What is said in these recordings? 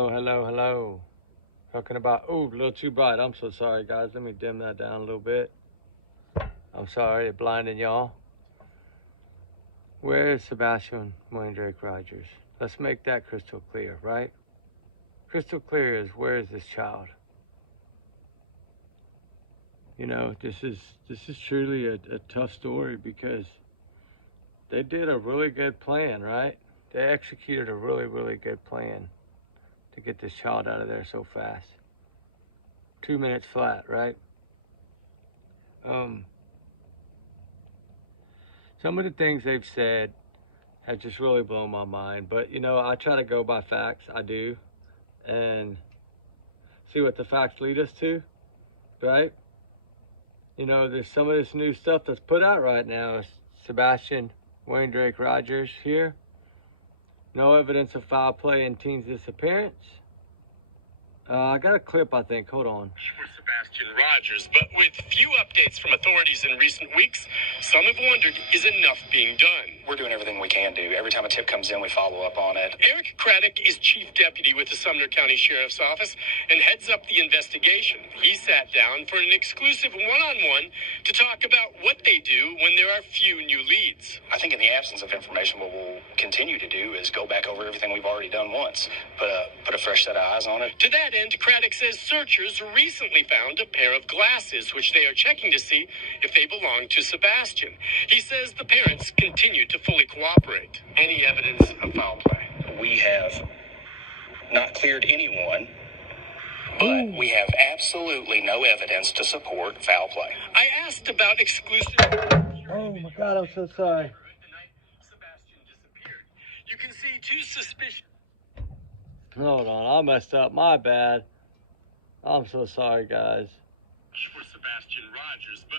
Oh, hello, hello. Talking about, oh, a little too bright. I'm so sorry, guys. Let me dim that down a little bit. I'm sorry, blinding y'all. Where is Sebastian Drake Rogers? Let's make that crystal clear, right? Crystal clear is, where is this child? You know, this is truly a tough story because they did a really good plan, right? They executed a really good plan to get this child out of there so fast. 2 minutes flat, right? Some of the things they've said have just really blown my mind. But, you know, I try to go by facts. I do. And see what the facts lead us to, right? You know, there's some of this new stuff that's put out right now. Sebastian Drake Rogers here. No evidence of foul play in teen's disappearance. I got a clip, I think. Hold on. For Sebastian Rogers, but with few updates from authorities in recent weeks, some have wondered, is enough being done? We're doing everything we can do. Every time a tip comes in, we follow up on it. Eric Craddock is chief deputy with the Sumner County Sheriff's Office and heads up the investigation. He sat down for an exclusive one-on-one to talk about what they do when there are few new leads. I think in the absence of information, what we'll continue to do is go back over everything we've already done once, put a fresh set of eyes on it. To that end, Craddock says searchers recently found a pair of glasses, which they are checking to see if they belong to Sebastian. He says the parents continue to fully cooperate. Any evidence of foul play? We have not cleared anyone, but we have absolutely no evidence to support foul play. I asked about exclusive... Oh my God, I'm so sorry. The night Sebastian disappeared. You can see two suspicious... Hold on, I messed up. My bad. I'm so sorry, guys. For Sebastian Rogers, but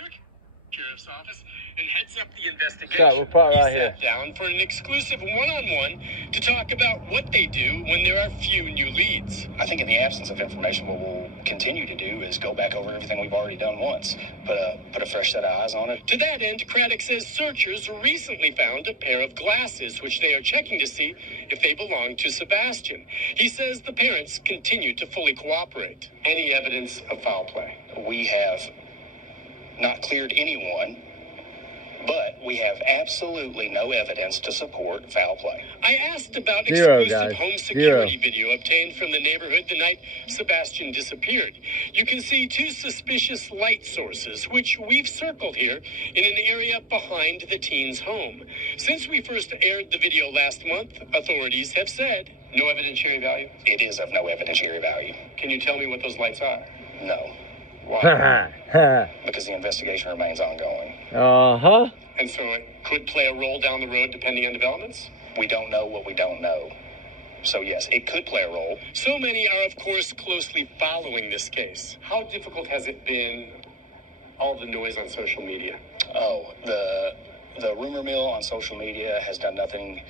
Eric Sheriff's Office and heads up the investigation. Sorry, we're probably right here. Sat down for an exclusive one-on-one to talk about what they do when there are few new leads. I think in the absence of information, what we'll continue to do is go back over everything we've already done once, put a fresh set of eyes on it. To that end, Craddock says searchers recently found a pair of glasses, which they are checking to see if they belong to Sebastian. He says the parents continue to fully cooperate. Any evidence of foul play? We have not cleared anyone, but we have absolutely no evidence to support foul play. I asked about Zero, exclusive guys. home security Zero. video obtained from the neighborhood the night Sebastian disappeared. You can see two suspicious light sources, which we've circled here in an area behind the teen's home. Since we first aired the video last month, authorities have said no evidentiary value. It is of no evidentiary value. Can you tell me what those lights are? No, Uh-huh. because the investigation remains ongoing. And so it could play a role down the road depending on developments? We don't know what we don't know. So yes, it could play a role. So many are, of course, closely following this case. How difficult has it been, all the noise on social media? Oh, the rumor mill on social media has done nothing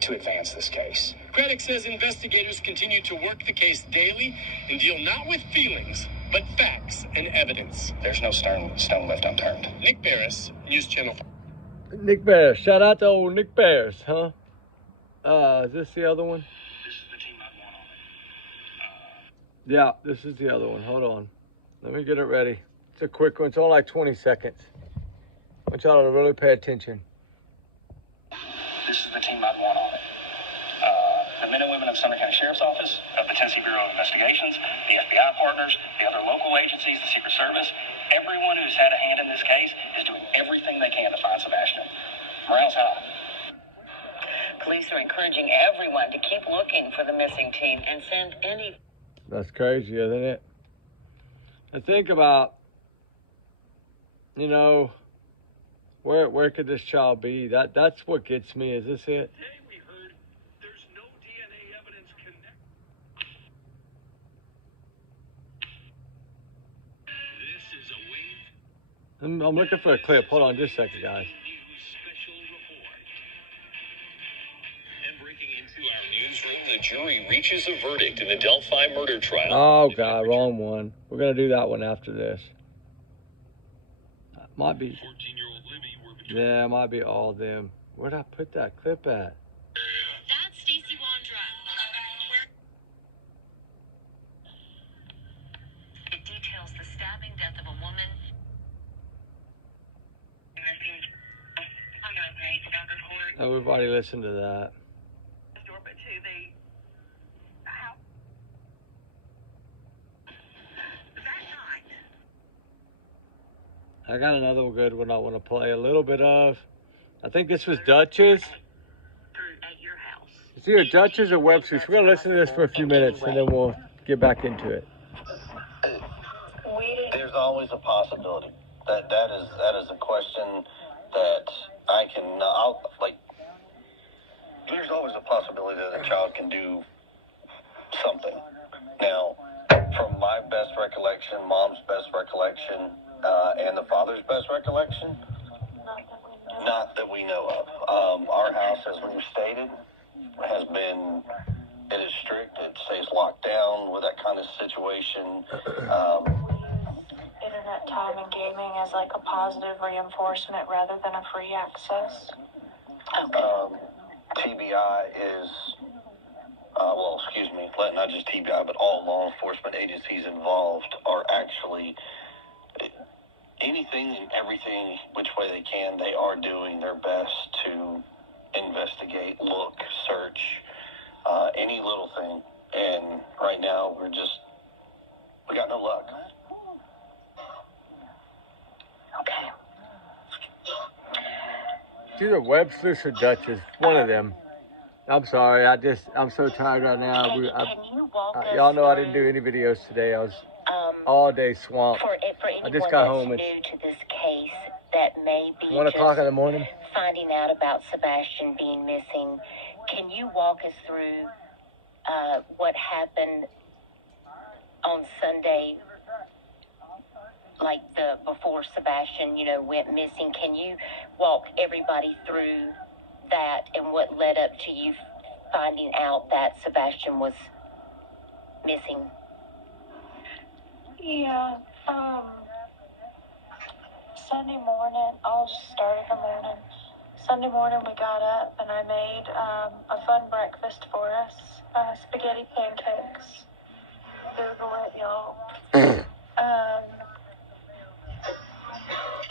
to advance this case. Craddock says investigators continue to work the case daily and deal not with feelings, but facts and evidence. There's no stone left unturned. Nick Barris, News Channel 5. Nick Bears. Shout out to old Nick Bears, huh? Is this the other one? This is the team I want on it. Yeah, this is the other one. Hold on. Let me get it ready. It's a quick one. It's only like 20 seconds. I want y'all to really pay attention. This is the team I'd want on it. The men and women of Sumner County Sheriff's Office, of the Tennessee Bureau of Investigations, the FBI partners, the other local agencies, the Secret Service, everyone who's had a hand in this case is doing everything they can to find Sebastian. Morale's high. Police are encouraging everyone to keep looking for the missing teen and send any... That's crazy, isn't it? And think about, you know, where could this child be? That's what gets me. Is this it? Today we heard there's no DNA evidence connected. This is a wave. I'm looking for a clip. Hold on just a second, guys. Special report. And breaking into our newsroom, the jury reaches a verdict in the Delphi murder trial. Oh, God, wrong one. We're going to do that one after this. Might be. 14-year-old Libby were between... Yeah, it might be all of them. Where'd I put that clip at? That's Stacy Wondra. stabbing death of a woman. Oh, we've already listened to that. I got another good one I want to play a little bit of. I think this was Dutch's. It's either Dutch's or Webster's. We're going to listen to this for a few minutes and then we'll get back into it. There's always a possibility. That is a question that I can, there's always a possibility that a child can do something. Now, from my best recollection, mom's best recollection, and the father's best recollection, not that we know of. Our house, as we've stated, has been, it is strict. It stays locked down with that kind of situation. Internet time and gaming as like a positive reinforcement rather than a free access. TBI is, not just TBI, but all law enforcement agencies involved are actually, anything and everything which way they can, they are doing their best to investigate, look, search, any little thing. And right now, we got no luck. Okay. It's either Webster's or Dutch's. One of them. I'm sorry. I'm so tired right now. Can you walk us y'all know I through, didn't do any videos today. I was all day swamped. For anyone I just got home. That's new to this case that may be 1 o'clock in the morning. finding out about Sebastian being missing, can you walk us through what happened on Sunday, like before Sebastian, went missing? Can you walk everybody through that and what led up to you finding out that Sebastian was missing? Yeah, Sunday morning, I'll just start in the morning. Sunday morning we got up and I made a fun breakfast for us, spaghetti pancakes. Google it, y'all.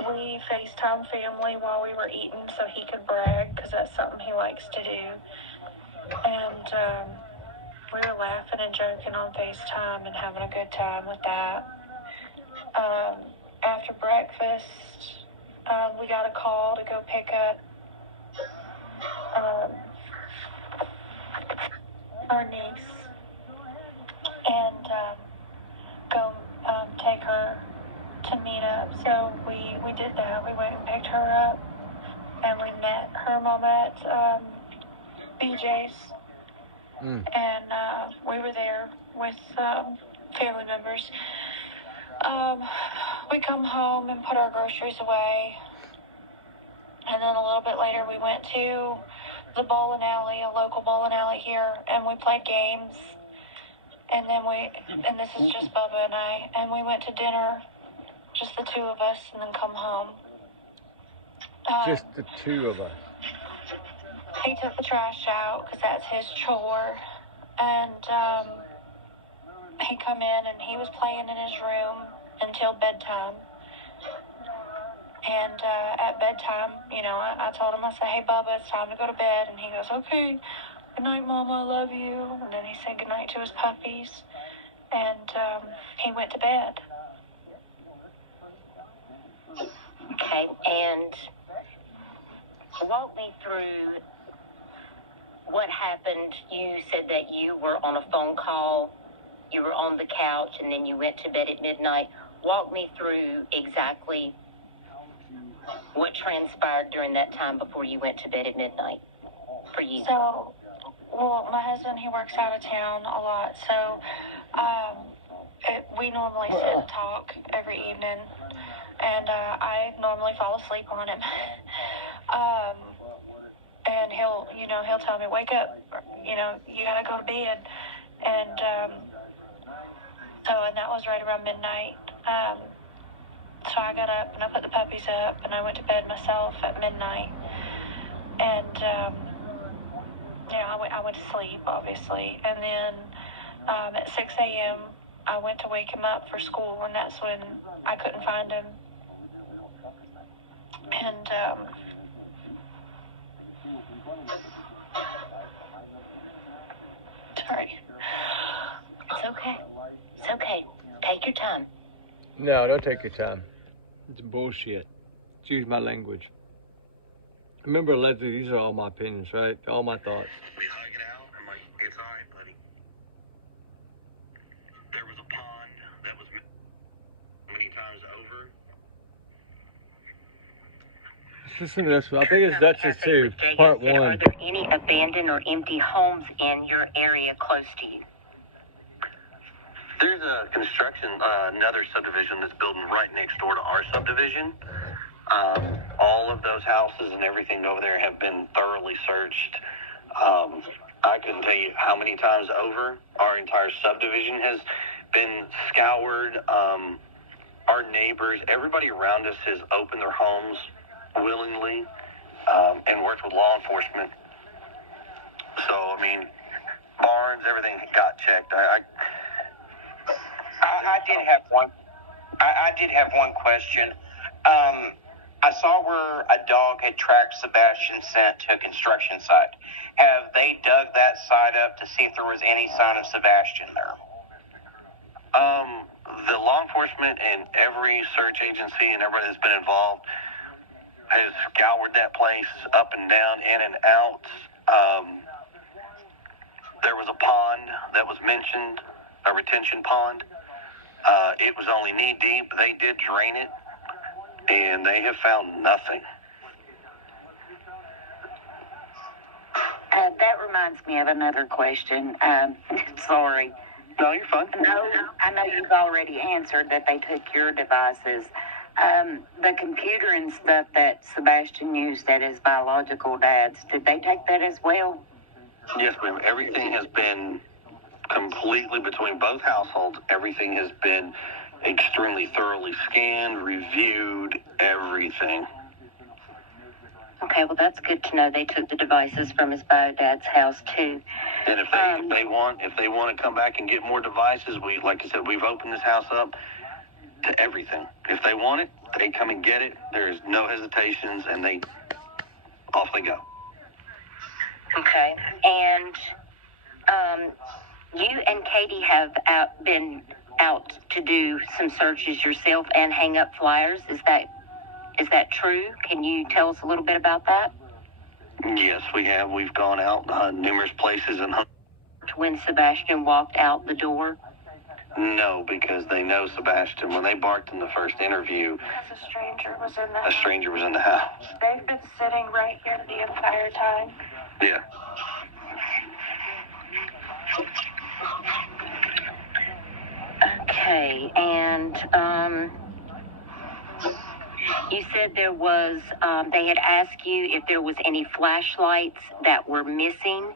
We FaceTime family while we were eating so he could brag, because that's something he likes to do. And we were laughing and joking on FaceTime and having a good time with that. After breakfast, we got a call to go pick up our niece and go take her to meet up. So we did that. We went and picked her up and we met her mom at BJ's. And we were there with family members. We come home and put our groceries away. And then a little bit later we went to the bowling alley, a local bowling alley here, and we played games. And then and this is just Bubba and I, and we went to dinner, just the two of us, and then come home. Just the two of us. He took the trash out because that's his chore, and he come in and he was playing in his room until bedtime. And at bedtime, I told him, I said, "Hey, Bubba, it's time to go to bed." And he goes, "Okay, good night, Mama, I love you." And then he said goodnight to his puppies, and he went to bed. Okay, and walk me through what happened. You said that you were on a phone call, you were on the couch, and then you went to bed at midnight. Walk me through exactly what transpired during that time before you went to bed at midnight for you. So, my husband, he works out of town a lot, so we normally sit and talk every evening, and I normally fall asleep on him. And he'll tell me, "Wake up, you gotta go to bed." And and that was right around midnight. So I got up and I put the puppies up and I went to bed myself at midnight. And I went to sleep, obviously. And then at 6 a.m. I went to wake him up for school, and that's when I couldn't find him. And, sorry. It's okay. It's okay. Take your time. No, don't take your time. It's bullshit. Excuse my language. Remember, Leslie, these are all my opinions, right? All my thoughts. We hug it out. I'm like, it's all right, buddy. There was a pond that was many times over. Let's listen to this one. I think it's Duchess 2, part 1. Are there any abandoned or empty homes in your area close to you? There's a construction, another subdivision that's building right next door to our subdivision. All of those houses and everything over there have been thoroughly searched. I couldn't tell you how many times over. Our entire subdivision has been scoured. Our neighbors, everybody around us has opened their homes willingly and worked with law enforcement. So, I mean, barns, everything got checked. I did have one. I did have one question. I saw where a dog had tracked Sebastian scent to a construction site. Have they dug that site up to see if there was any sign of Sebastian there? The law enforcement and every search agency and everybody that's been involved has scoured that place up and down, in and out. There was a pond that was mentioned, a retention pond. It was only knee deep. They did drain it, and they have found nothing. That reminds me of another question. Sorry. No, you're fine. No, I know you've already answered that they took your devices. The computer and stuff that Sebastian used at his biological dad's, did they take that as well? Yes, ma'am. Everything has been completely between both households. Everything has been extremely thoroughly scanned, reviewed, everything. Okay, well, that's good to know. They took the devices from his bio dad's house, too. And if they want to come back and get more devices, like I said, we've opened this house up to everything. If they want it, they come and get it. There's no hesitations, and off they go. Okay, and you and Katie have been out to do some searches yourself and hang up flyers. Is that true? Can you tell us a little bit about that? Yes, we have. We've gone out numerous places and When Sebastian walked out the door? No, because they know Sebastian. When they barked in the first interview, A stranger was in the a stranger was in the house. They've been sitting right here the entire time. Yeah. Okay, and you said there was, they had asked you if there was any flashlights that were missing,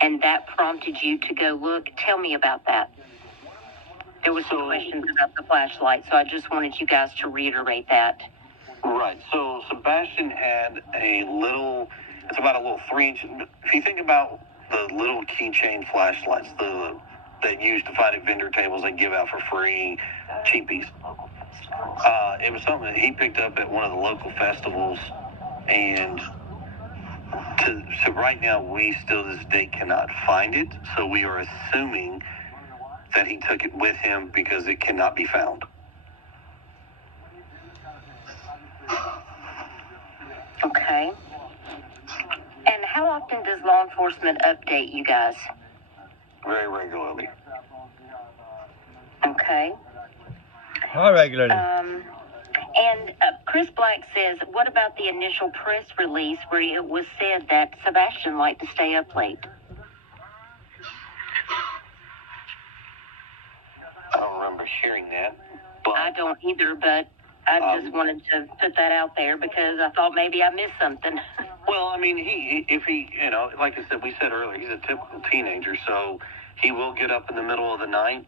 and that prompted you to go look. Tell me about that. There was some questions about the flashlight, so I just wanted you guys to reiterate that. Right. So Sebastian had it's about a little 3-inch. If you think about the little keychain flashlights, that used to find at vendor tables they give out for free, cheapies. It was something that he picked up at one of the local festivals, and so right now we still to this day cannot find it. So we are assuming that he took it with him because it cannot be found. Okay. And how often does law enforcement update you guys? Very regularly. Okay. How regularly? And Chris Black says, what about the initial press release where it was said that Sebastian liked to stay up late? I don't remember hearing that. But I don't either, but I just wanted to put that out there because I thought maybe I missed something. Well, I mean, if he, like I said, we said earlier, he's a typical teenager, so he will get up in the middle of the night.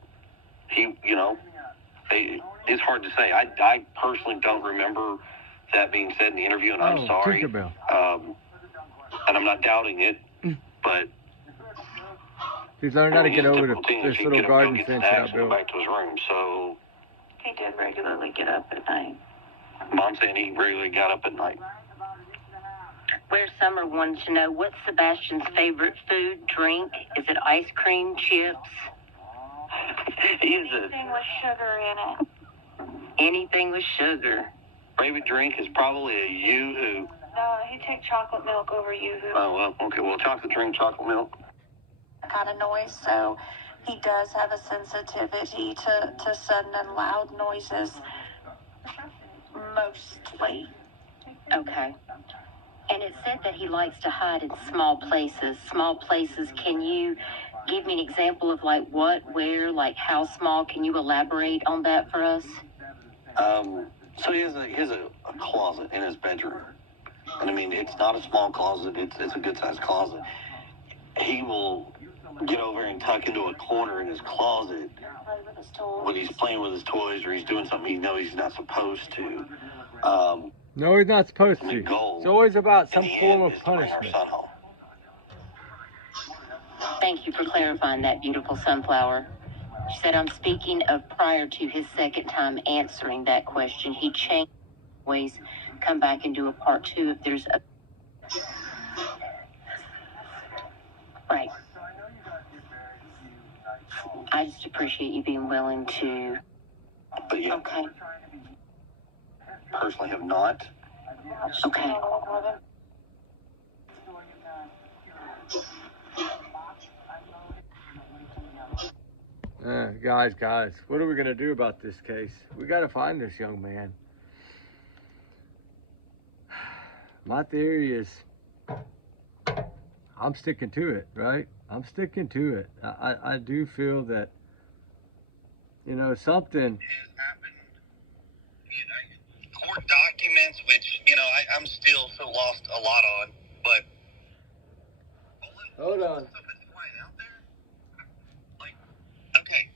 It's hard to say. I personally don't remember that being said in the interview, and I'm sorry. Tinkerbell. And I'm not doubting it, but He's learned how to get over typical teenager. this He'd little get up, garden go get fence that I snacks, and go built. back to his room. So He did regularly get up at night. Mom's saying he regularly got up at night. Where Summer wanted to know, what's Sebastian's favorite food, drink? Is it ice cream, chips? Anything with sugar in it. Anything with sugar. Favorite drink is probably a Yoo-hoo. No, he takes chocolate milk over Yoo-hoo. Oh, well, okay. Well, chocolate drink, chocolate milk. Kind of noise, so he does have a sensitivity to sudden and loud noises, mostly. Okay. And it said that he likes to hide in small places. Small places, can you give me an example of like what, where, like how small? Can you elaborate on that for us? So he has a closet in his bedroom. And I mean, it's not a small closet. It's a good-sized closet. He will get over and tuck into a corner in his closet when he's playing with his toys or he's doing something he knows he's not supposed to. No, he's not supposed to. The goal It's always about some in the form end of is to bring our punishment. son home. Thank you for clarifying that, beautiful sunflower. She said, I'm speaking of prior to his second time answering that question. He changed ways. Come back and do a part 2 if there's a... Right. I just appreciate you being willing to... But yeah, Okay. personally have not. Okay. Guys, what are we going to do about this case? We got to find this young man. My theory is I'm sticking to it, right? I'm sticking to it. I do feel that, you know, something... Court documents, which, I'm still so lost a lot on, but... Hold on. Okay,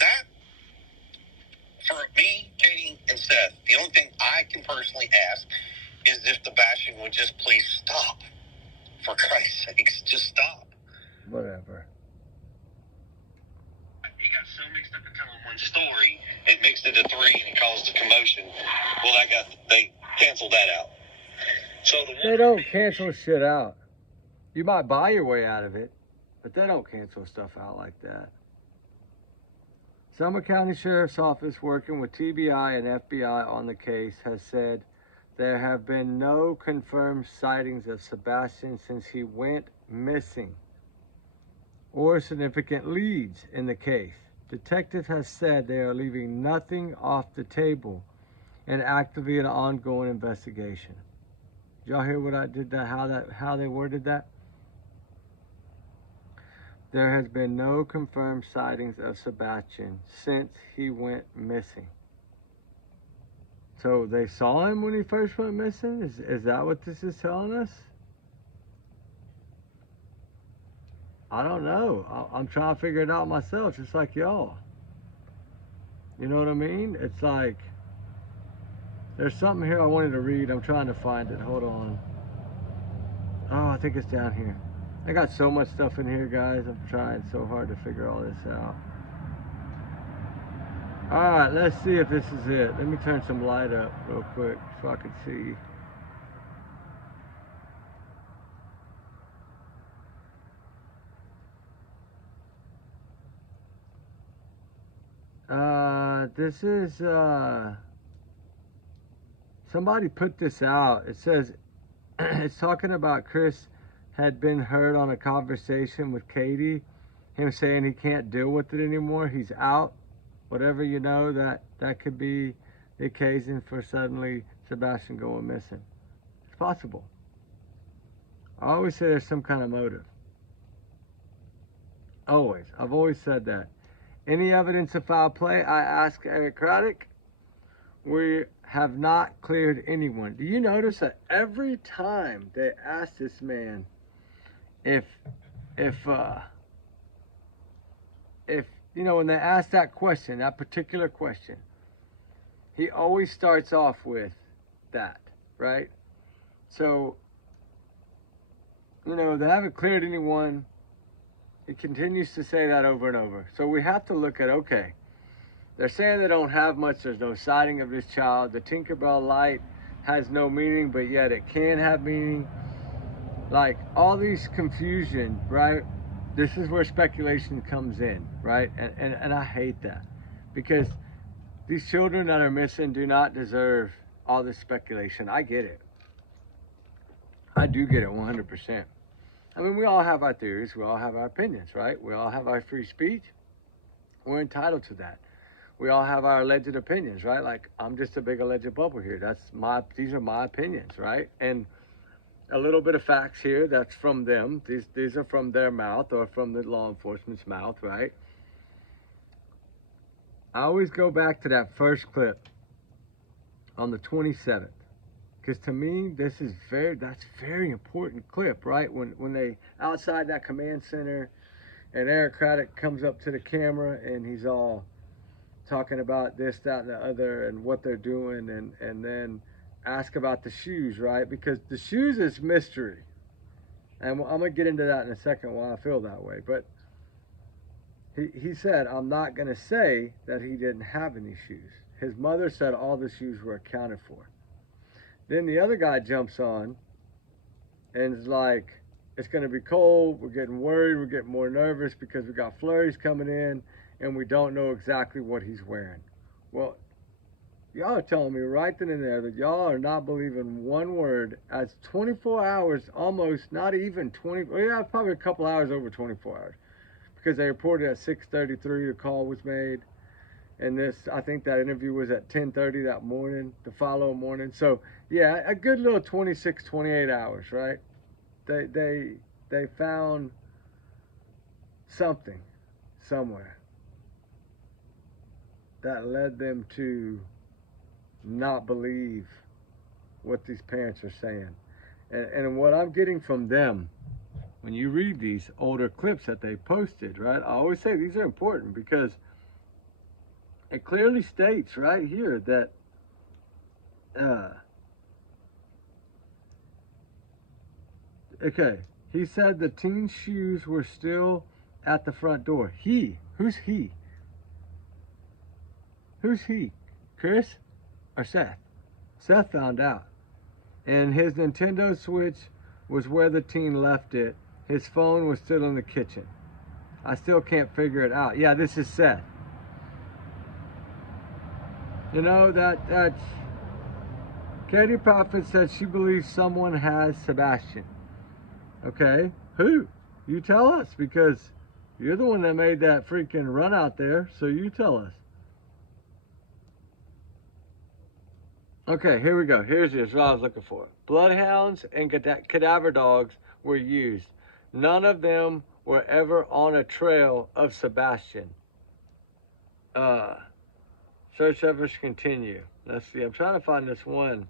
that, for me, Katie, and Seth, the only thing I can personally ask is if the bashing would just please stop. For Christ's sakes, just stop. Whatever. He got so mixed up in telling one story, it mixed into 3 and it caused a commotion. Well, they canceled that out. So They don't cancel shit out. You might buy your way out of it, but they don't cancel stuff out like that. Sumner County Sheriff's Office, working with TBI and FBI on the case, has said there have been no confirmed sightings of Sebastian since he went missing, or significant leads in the case. Detectives have said they are leaving nothing off the table and actively an ongoing investigation. Did y'all hear what I did? How they worded that? There has been no confirmed sightings of Sebastian since he went missing. So they saw him when he first went missing? Is that what this is telling us? I don't know. I'm trying to figure it out myself, just like y'all. You know what I mean? It's like, there's something here I wanted to read. I'm trying to find it. Hold on. Oh, I think it's down here. I got so much stuff in here, guys. I'm trying so hard to figure all this out. Alright, let's see if this is it. Let me turn some light up real quick so I can see. This is, somebody put this out. It says, it's talking about Chris had been heard on a conversation with Katie, him saying he can't deal with it anymore, he's out. Whatever, you know, that could be the occasion for suddenly Sebastian going missing. It's possible. I always say there's some kind of motive. Always. I've always said that. Any evidence of foul play? I ask Eric Craddock. We have not cleared anyone. Do you notice that every time they ask this man if you know, when they ask that question, that particular question, he always starts off with that, right? So, you know, they haven't cleared anyone. He continues to say that over and over. So we have to look at, okay, they're saying they don't have much. There's no sighting of this child. The Tinkerbell light has no meaning, but yet it can have meaning. Like, all these confusion, right? This is where speculation comes in, right? And I hate that, because these children that are missing do not deserve all this speculation. I get it. I do get it 100%. I mean, we all have our theories. We all have our opinions, right? We all have our free speech. We're entitled to that. We all have our alleged opinions, right? Like, I'm just a big alleged bubble here. These are my opinions, right? And a little bit of facts here, that's from them. These are from their mouth or from the law enforcement's mouth, right? I always go back to that first clip on the 27th. Because to me, that's very important clip, right? When they outside that command center, and Eric Craddock comes up to the camera and he's all talking about this, that, and the other, and what they're doing, and then ask about the shoes, right? Because the shoes is mystery, and I'm gonna get into that in a second why I feel that way. But he said, I'm not gonna say that he didn't have any shoes. His mother said all the shoes were accounted for. Then the other guy jumps on and is like, it's going to be cold, we're getting worried, we're getting more nervous because we got flurries coming in and we don't know exactly what he's wearing. Well, y'all are telling me right then and there that y'all are not believing one word, as 24 hours, almost, not even 20, well, yeah, probably a couple hours over 24 hours, because they reported at 6:33 the call was made. And this, I think that interview was at 10:30 that morning, the following morning. So yeah, a good little 26, 28 hours, right? They found something somewhere that led them to not believe what these parents are saying. And what I'm getting from them, when you read these older clips that they posted, right? I always say these are important, because it clearly states right here that okay, he said the teen's shoes were still at the front door. Who's he? Who's he? Chris or Seth? Seth found out. And his Nintendo Switch was where the teen left it. His phone was still in the kitchen. I still can't figure it out. Yeah, this is Seth. You know, that's Katie Prophet said she believes someone has Sebastian. Okay, who? You tell us, because you're the one that made that freaking run out there, so you tell us. Okay, here we go. Here's what I was looking for. Bloodhounds and cadaver dogs were used. None of them were ever on a trail of Sebastian. Search efforts continue. Let's see. I'm trying to find this one.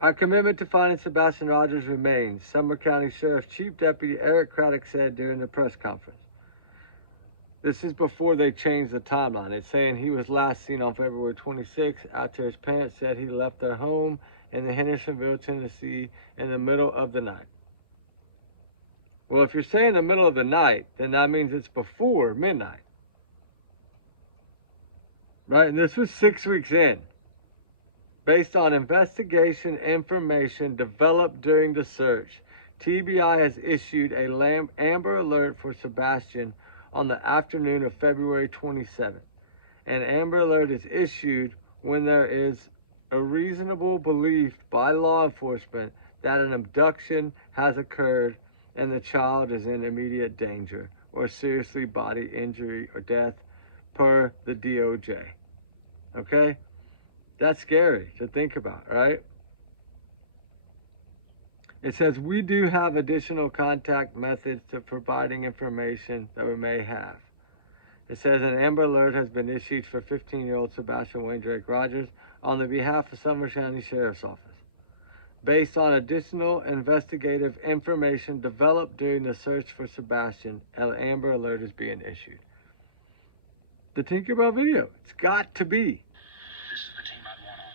Our commitment to finding Sebastian Rogers remains, Sumner County Sheriff Chief Deputy Eric Craddock said during the press conference. This is before they changed the timeline. It's saying he was last seen on February 26th after his parents said he left their home in the Hendersonville, Tennessee in the middle of the night. Well, if you're saying the middle of the night, then that means it's before midnight. Right? And this was 6 weeks in. Based on investigation information developed during the search, TBI has issued a Amber Alert for Sebastian on the afternoon of February 27th. An Amber Alert is issued when there is a reasonable belief by law enforcement that an abduction has occurred and the child is in immediate danger or seriously bodily injury or death, per the DOJ. Okay? That's scary to think about, right? It says, we do have additional contact methods to providing information that we may have. It says an Amber Alert has been issued for 15-year-old Sebastian Wayne Drake Rogers on the behalf of Sumner County Sheriff's Office. Based on additional investigative information developed during the search for Sebastian, an Amber Alert is being issued. The Tinkerbell video, it's got to be. This is the team I'd want on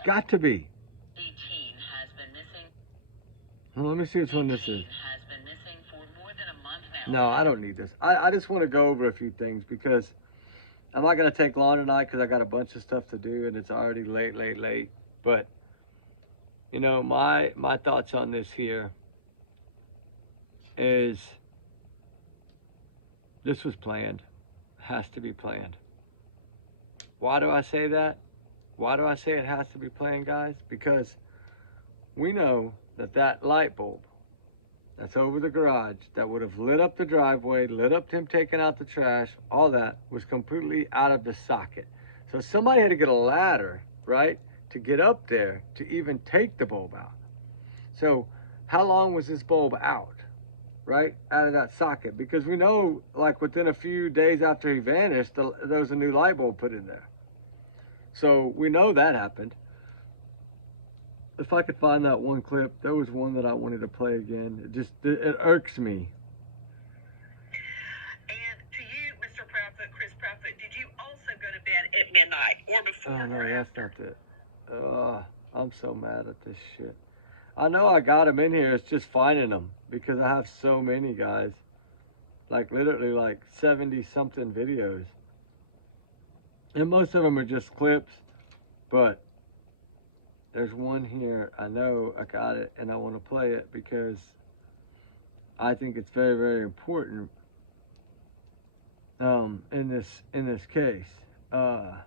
it. Got to be. The teen has been missing. Well, let me see which one this is. Has been missing for more No, I don't need this. I just want to go over a few things because I'm not going to take long tonight because I got a bunch of stuff to do and it's already late. But, you know, my thoughts on this here is this was planned. Has to be planned. Why do I say that? Why do I say it has to be planned, guys? Because we know that light bulb that's over the garage that would have lit up the driveway, lit up him taking out the trash, all that was completely out of the socket. So somebody had to get a ladder, right, to get up there to even take the bulb out. So how long was this bulb out, right, out of that socket? Because we know, like, within a few days after he vanished, there was a new light bulb put in there. So we know that happened. If I could find that one clip, there was one that I wanted to play again. It irks me. And to you, Mr. Proudfoot, Chris Proudfoot, did you also go to bed at midnight or before? Oh no, that's not it. I'm so mad at this shit. I know I got them in here. It's just finding them because I have so many, guys. Like literally like 70 something videos. And most of them are just clips, but there's one here, I know I got it, and I want to play it because I think it's very, very important in this case. I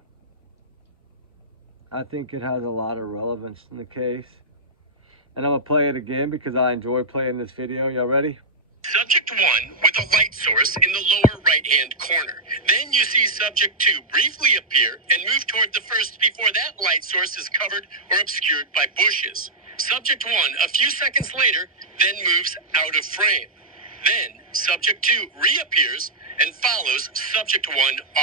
think it has a lot of relevance in the case. And I'm going to play it again because I enjoy playing this video. Y'all ready? Subject 1 with a light source in the lower right-hand corner. Then you see subject 2 briefly appear and move toward the first before that light source is covered or obscured by bushes. Subject 1, a few seconds later, then moves out of frame. Then subject 2 reappears and follows subject 1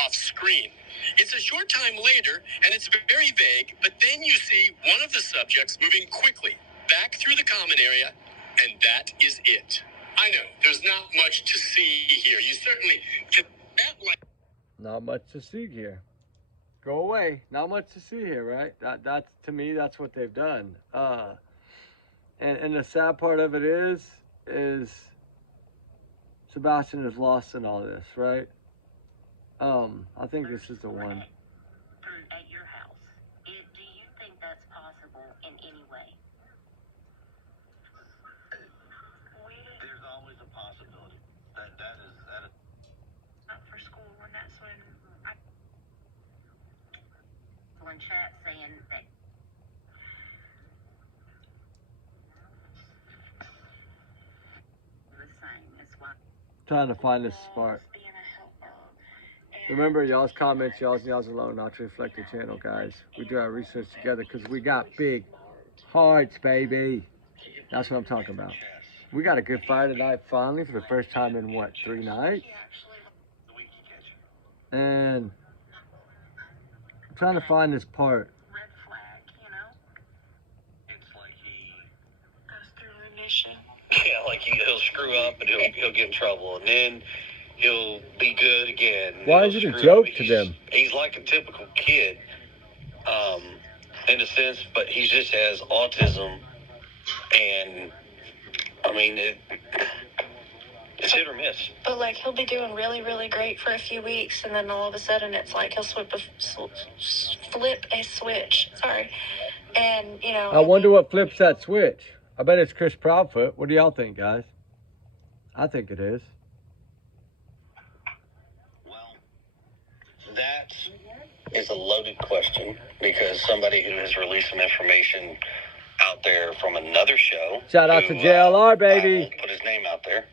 off screen. It's a short time later and it's very vague, but then you see one of the subjects moving quickly back through the common area, and that is it. I know, there's not much to see here. You certainly get that light. Not much to see here. Go away. Not much to see here, right? That's to me, that's what they've done. And the sad part of it is Sebastian is lost in all this, right? I think this is the one. At your house, do you think that's possible in any way? There's always a possibility. That is. Up for school, and that's when in chat saying that the same. That's why. Trying to find this part. Remember, y'all's comments, y'all's alone, not to reflect the channel, guys. We do our research together because we got big hearts, baby. That's what I'm talking about. We got a good fire tonight, finally, for the first time in, what, 3 nights? And I'm trying to find this part. Red flag, you know? It's like he Goes through remission. Yeah, like he'll screw up and he'll get in trouble, and then he'll be good again. Why is it a joke to them? He's like a typical kid, in a sense, but he just has autism, and I mean it's hit or miss. But like he'll be doing really, really great for a few weeks, and then all of a sudden it's like he'll flip a switch. Sorry, and you know. I wonder what flips that switch. I bet it's Chris Proudfoot. What do y'all think, guys? I think it is. Well, that is a loaded question because somebody who has released some information out there from another show. Shout out to JLR, baby. I won't put his name out there.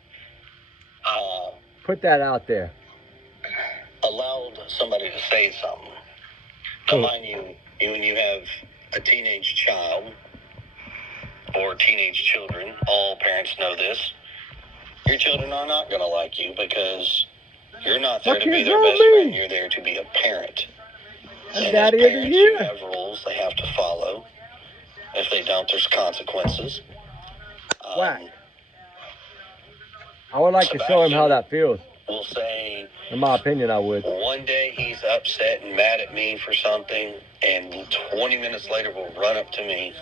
Put that out there. Allowed somebody to say something. Now, mind you, when you have a teenage child or teenage children, all parents know this, your children are not going to like you because you're not there to be their best friend. You're there to be a parent. And as Daddy of the parents, year. you have rules they have to follow. If they don't, there's consequences. Whack. I would like to show him how that feels. We'll say, in my opinion, I would. One day he's upset and mad at me for something, and 20 minutes later will run up to me,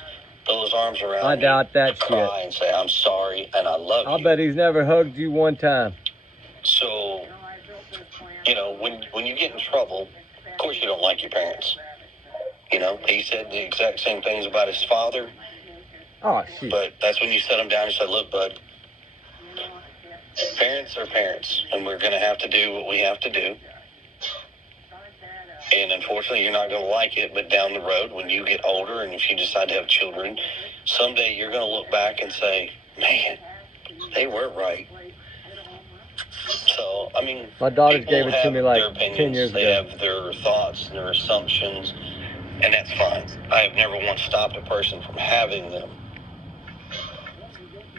throw his arms around me, I doubt that cry shit. and say, I'm sorry and I love you. I bet he's never hugged you one time. So, you know, when you get in trouble, of course you don't like your parents. You know, he said the exact same things about his father. Oh, shit. But that's when you set him down and said, look, bud, parents are parents, and we're going to have to do what we have to do. And unfortunately, you're not going to like it, but down the road, when you get older and if you decide to have children, someday you're going to look back and say, man, they were right. So, I mean, My daughters people gave it to have me like their 10 opinions, years they ago. have their thoughts and their assumptions, and that's fine. I have never once stopped a person from having them.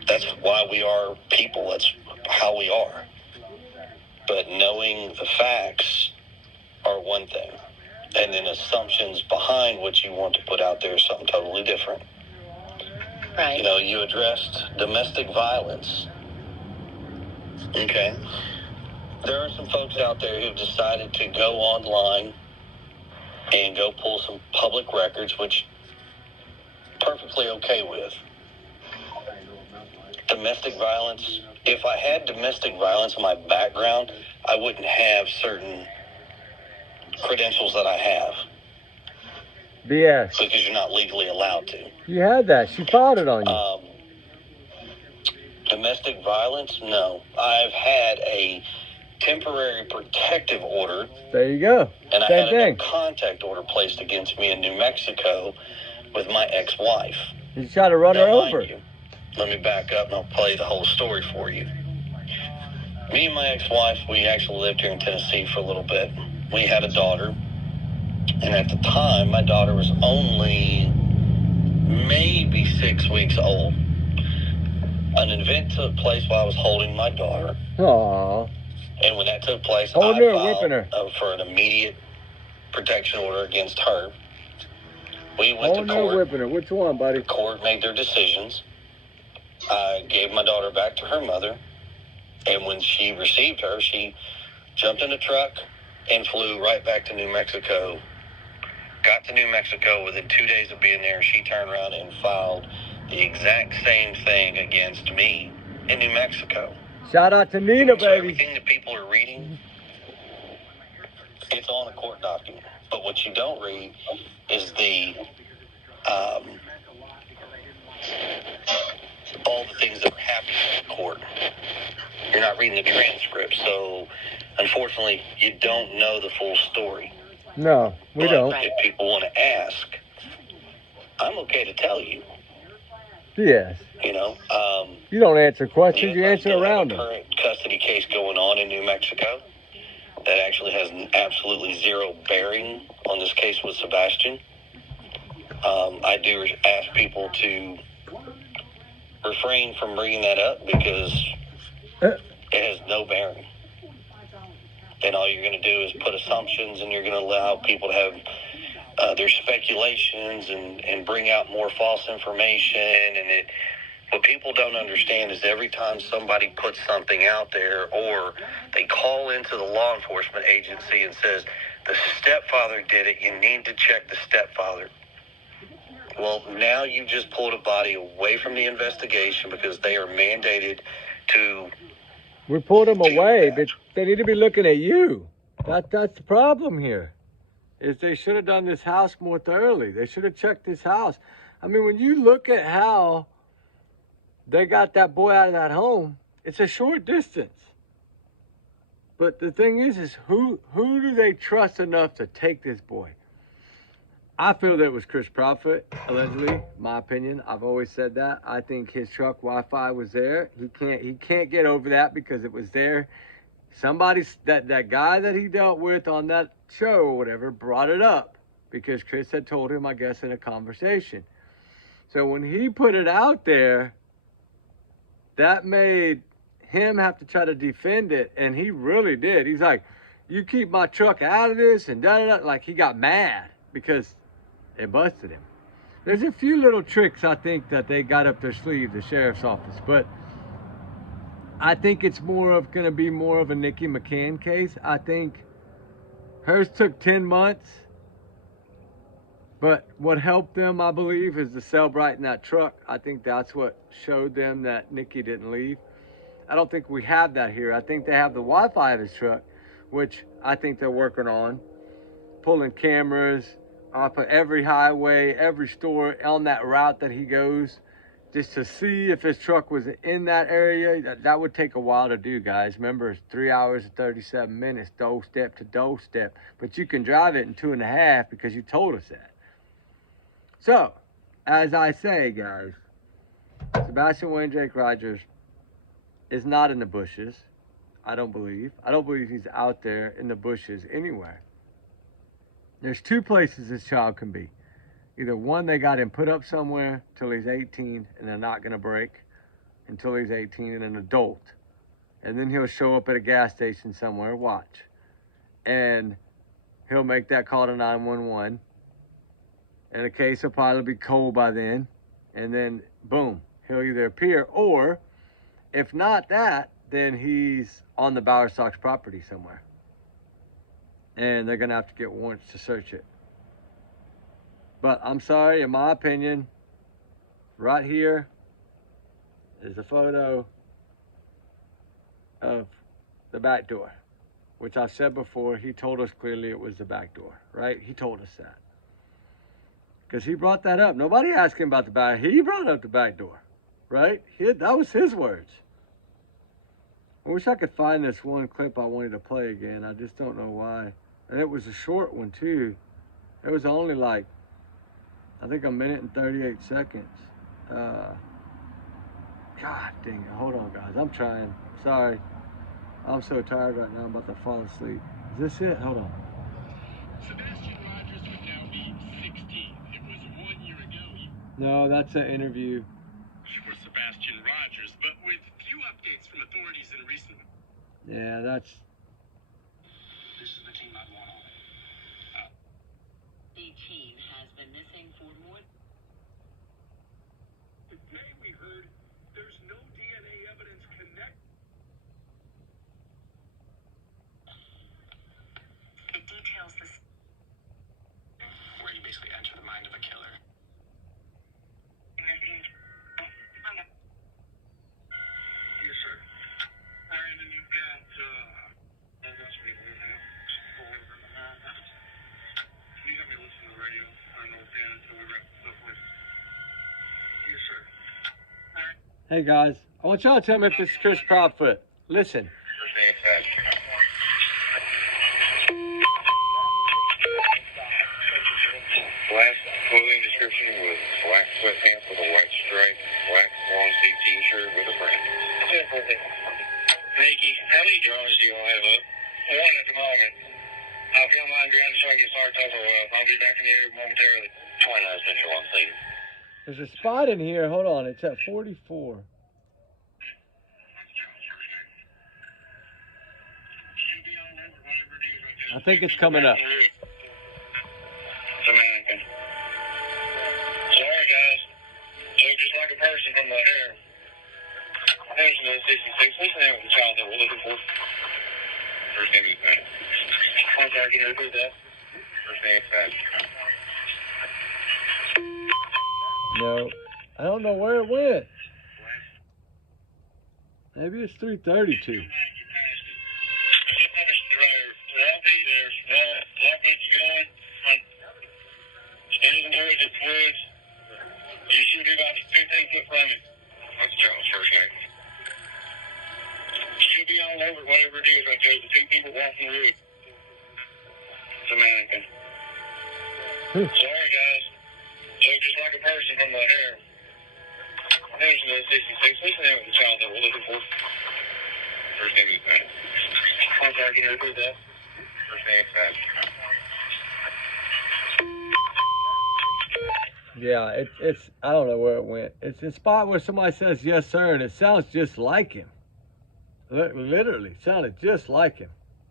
That's why we are people. That's how we are. But knowing the facts are one thing. And then assumptions behind what you want to put out there is something totally different. Right. You know, you addressed domestic violence. Okay. There are some folks out there who've decided to go online and go pull some public records, which perfectly okay with. Domestic violence, if I had domestic violence in my background, I wouldn't have certain credentials that I have. BS. Because you're not legally allowed to. You had that. She filed it on you. Domestic violence, no. I've had a temporary protective order. There you go. And Same I had thing. a no contact order placed against me in New Mexico with my ex-wife. You tried to run her over. You, let me back up and I'll play the whole story for you. Me and my ex-wife, we actually lived here in Tennessee for a little bit. We had a daughter. And at the time, my daughter was only maybe 6 weeks old. An event took place while I was holding my daughter. Aww. And when that took place, Holding her, I whipping her. filed for an immediate protection order against her. We went Holding to her, court. whipping her. Which one, buddy? The court made their decisions. I gave my daughter back to her mother. And when she received her, she jumped in a truck and flew right back to New Mexico. Got to New Mexico within 2 days of being there. She turned around and filed the exact same thing against me in New Mexico. Shout out to Nina, So baby. everything that people are reading, it's on a court document. But what you don't read is all the things that are happening in court. You're not reading the transcript, so unfortunately, you don't know the full story. No, we don't. If people want to ask, I'm okay to tell you. Yes. You know, you don't answer questions, you answer around them. them. Current custody case going on in New Mexico that actually has absolutely zero bearing on this case with Sebastian. I do ask people to refrain from bringing that up because it has no bearing. And all you're going to do is put assumptions, and you're going to allow people to have their speculations and bring out more false information. And what people don't understand is every time somebody puts something out there or they call into the law enforcement agency and says, the stepfather did it, you need to check the stepfather. Well, now you just pulled a body away from the investigation because they are mandated to... We pulled them away, but they need to be looking at you. That's the problem here. Is they should have done this house more thoroughly. They should have checked this house. I mean, when you look at how they got that boy out of that home, it's a short distance. But the thing is who do they trust enough to take this boy? I feel that it was Chris Prophet, allegedly, my opinion. I've always said that. I think his truck Wi-Fi was there. He can't get over that because it was there. Somebody, that guy that he dealt with on that show or whatever, brought it up because Chris had told him, I guess, in a conversation. So when he put it out there, that made him have to try to defend it, and he really did. He's like, you keep my truck out of this, and da-da-da. Like, he got mad because they busted him. There's a few little tricks, I think, that they got up their sleeve, the sheriff's office, but I think it's going to be more of a Nikki McCann case. I think hers took 10 months, but what helped them, I believe, is the Cellbrite in that truck. I think that's what showed them that Nikki didn't leave. I don't think we have that here. I think they have the Wi-Fi of his truck, which I think they're working on, pulling cameras off of every highway, every store on that route that he goes, just to see if his truck was in that area. That would take a while to do, guys. Remember, it's 3 hours and 37 minutes, doorstep to doorstep. But you can drive it in 2.5 because you told us that. So, as I say, guys, Sebastian Wayne Drake Rogers is not in the bushes. I don't believe he's out there in the bushes anywhere. There's 2 places this child can be. Either one, they got him put up somewhere till he's 18 and they're not going to break until he's 18 and an adult. And then he'll show up at a gas station somewhere, watch. And he'll make that call to 911. And the case will probably be cold by then. And then, boom, he'll either appear, or if not that, then he's on the Bower Sox property somewhere. And they're going to have to get warrants to search it. But I'm sorry, in my opinion, right here is a photo of the back door, which I've said before. He told us clearly it was the back door, right? He told us that. Because he brought that up. Nobody asked him about the back. He brought up the back door, right? That was his words. I wish I could find this one clip I wanted to play again. I just don't know why. And it was a short one, too. It was only like, I think, 1 minute and 38 seconds. God dang it. Hold on, guys. I'm trying. Sorry. I'm so tired right now. I'm about to fall asleep. Is this it? Hold on. Sebastian Rogers would now be 16. It was 1 year ago. No, that's an interview. For Sebastian Rogers, but with few updates from authorities in recent... Yeah, that's... This is the team I want on it. The teen has been missing for more. Today we heard there's no DNA evidence connect. It details this. Where you basically enter the mind of a killer. Yes, sir. And then you've got, what else we do now? Can you help me listen to the radio? I don't know, Dan, until we wrap this up with. Yes, sir. Hey, guys. I want y'all to tell me if this is Chris Proudfoot. Listen. Last clothing description was black sweatpants with a white stripe, black long sleeve t-shirt with a print. Nikki, how many drones do you have up? One at the moment. If you don't mind ground so I can start over, I'll be back in the area momentarily. 29 Central on scene. There's a spot in here. Hold on. It's at 44. I think it's coming up. It's a mannequin. Sorry, guys. Look just like a person from the hair. There's no 66. What's the name of the child that we're looking for? First name is Matt. I'm sorry, can you repeat that? First name is Matt. No. I don't know where it went. Maybe it's 332. You should be about 15 foot from it. What's the child's first name? She'll be all over whatever it is right there. The 2 people walking the wood. It's a mannequin. Sorry, guys. Look just like a person from the hair. There's no 66. What's the name of the child that we're looking for? First name is Matt. I'm sorry, can you repeat that? First name is Matt. Yeah, it's I don't know where it went. It's a spot where somebody says yes, sir, and it sounds just like him. Literally, sounded just like him.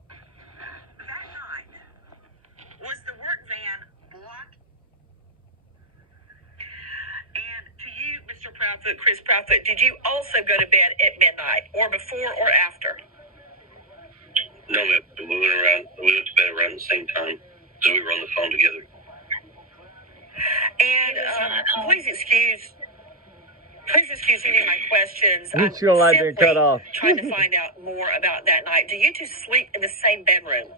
That night, was the work van blocked? And to you, Mr. Proudfoot, Chris Proudfoot, did you also go to bed at midnight, or before or after? No, ma'am. We went to bed around the same time. So we were on the phone together. And please excuse Please excuse me my questions. She don't like being cut off. Trying to find out more about that night. Do you two sleep in the same bedroom?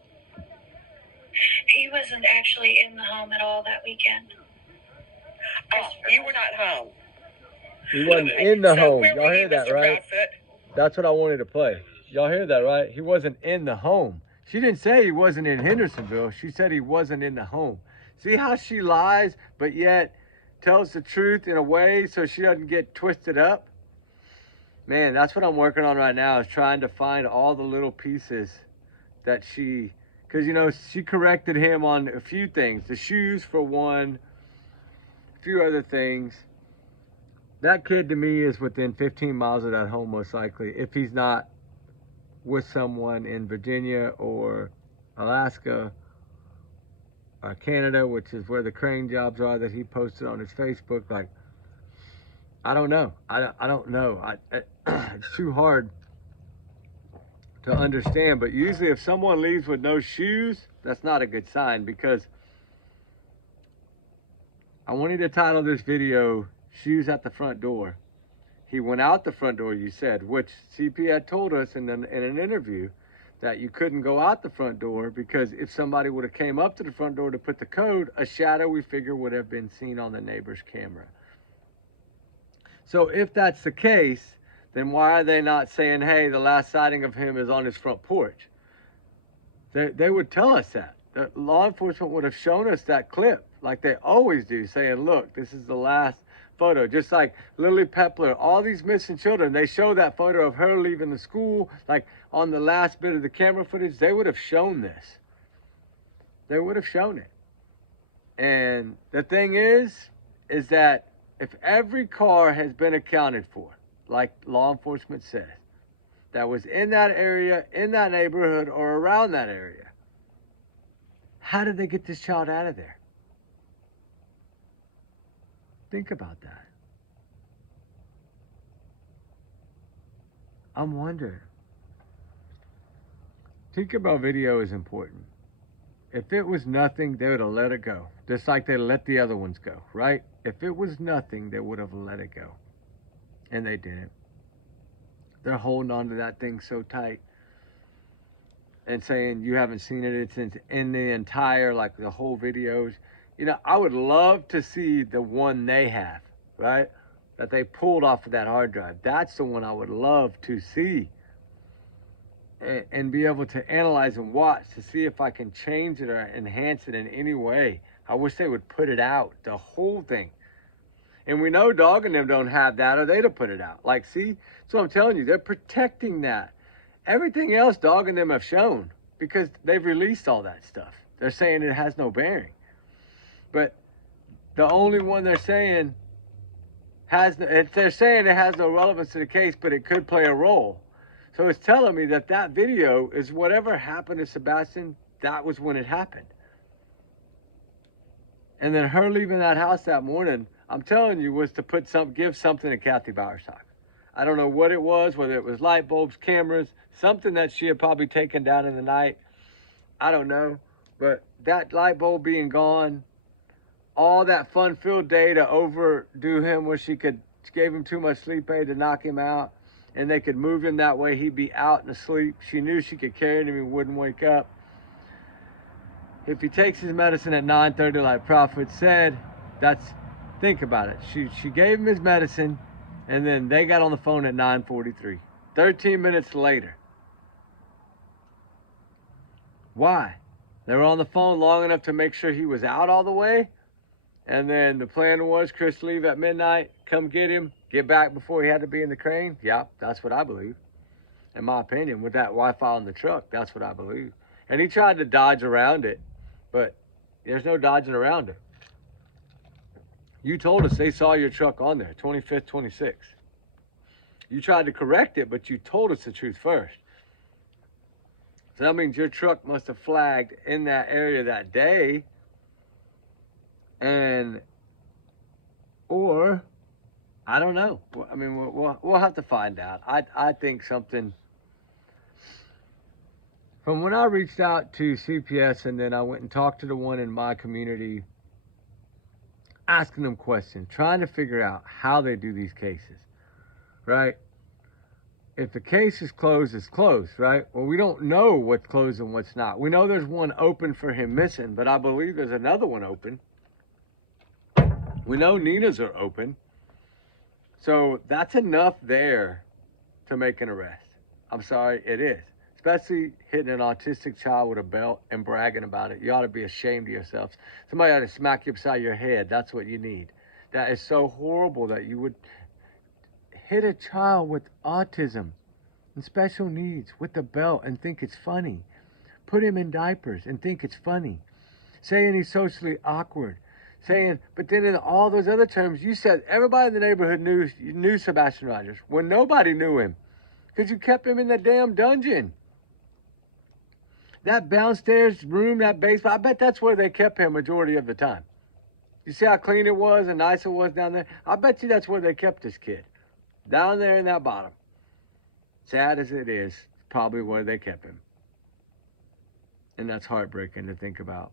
He wasn't actually in the home at all that weekend. Oh, you were not home. He wasn't in the home. Where Y'all were hear you, that, Mr. right? Proudfoot? That's what I wanted to play. Y'all hear that, right? He wasn't in the home. She didn't say he wasn't in Hendersonville. She said he wasn't in the home. See how she lies, but yet tells the truth in a way so she doesn't get twisted up? Man, that's what I'm working on right now, is trying to find all the little pieces that she... Because, you know, she corrected him on a few things. The shoes, for one. A few other things. That kid, to me, is within 15 miles of that home, most likely, if he's not with someone in Virginia or Alaska or Canada, which is where the crane jobs are that he posted on his Facebook. Like, I don't know. I don't know. It's too hard to understand. But usually if someone leaves with no shoes, that's not a good sign, because I wanted to title this video, Shoes at the Front Door. He went out the front door, you said, which CP had told us in an interview that you couldn't go out the front door because if somebody would have came up to the front door to put the code, a shadow, we figure, would have been seen on the neighbor's camera. So if that's the case, then why are they not saying, hey, the last sighting of him is on his front porch? They would tell us that. The law enforcement would have shown us that clip like they always do, saying, look, this is the last photo. Just like Lily Pepler, all these missing children, they show that photo of her leaving the school, like on the last bit of the camera footage. They would have shown this. They would have shown it. And the thing is that if every car has been accounted for, like law enforcement says, that was in that area, in that neighborhood, or around that area, how did they get this child out of there? Think about that. I'm wondering. Tinkerbell video is important. If it was nothing, they would have let it go. Just like they let the other ones go, right? If it was nothing, they would have let it go. And they didn't. They're holding on to that thing so tight. And saying you haven't seen it. It's in the entire, like the whole videos. You know, I would love to see the one they have, right? That they pulled off of that hard drive. That's the one I would love to see. And be able to analyze and watch to see if I can change it or enhance it in any way. I wish they would put it out, the whole thing. And we know Dog and them don't have that, or they'd have put it out. Like, see? So I'm telling you, they're protecting that. Everything else Dog and them have shown, because they've released all that stuff. They're saying it has no bearing. But the only one they're saying they're saying it has no relevance to the case, but it could play a role. So it's telling me that that video is whatever happened to Sebastian, that was when it happened. And then her leaving that house that morning, I'm telling you, was to give something to Kathy Bowersock. I don't know what it was, whether it was light bulbs, cameras, something that she had probably taken down in the night. I don't know. But that light bulb being gone, all that fun-filled day to overdo him where she gave him too much sleep aid to knock him out, and they could move him that way, he'd be out and asleep. She knew she could carry him, he wouldn't wake up. If he takes his medicine at 9:30, like Prophet said, think about it. She gave him his medicine, and then they got on the phone at 9:43. 13 minutes later. Why? They were on the phone long enough to make sure he was out all the way, and then the plan was Chris leave at midnight, come get him, get back before he had to be in the crane. Yeah, that's what I believe. In my opinion, with that Wi-Fi on the truck, that's what I believe. And he tried to dodge around it, but there's no dodging around it. You told us they saw your truck on there, 25th, 26th. You tried to correct it, but you told us the truth first. So that means your truck must have flagged in that area that day. Or, I don't know. I mean, we'll have to find out. I think something, from when I reached out to CPS and then I went and talked to the one in my community, asking them questions, trying to figure out how they do these cases, right? If the case is closed, it's closed, right? Well, we don't know what's closed and what's not. We know there's one open for him missing, but I believe there's another one open. We know Nina's are open. So that's enough there to make an arrest. I'm sorry, it is. Especially hitting an autistic child with a belt and bragging about it. You ought to be ashamed of yourselves. Somebody ought to smack you upside your head. That's what you need. That is so horrible that you would hit a child with autism and special needs with the belt and think it's funny. Put him in diapers and think it's funny. Saying he's socially awkward. Saying, but then in all those other terms, you said everybody in the neighborhood knew Sebastian Rogers when nobody knew him because you kept him in the damn dungeon. That downstairs room, that basement, I bet that's where they kept him majority of the time. You see how clean it was and nice it was down there? I bet you that's where they kept this kid. Down there in that bottom. Sad as it is, probably where they kept him. And that's heartbreaking to think about.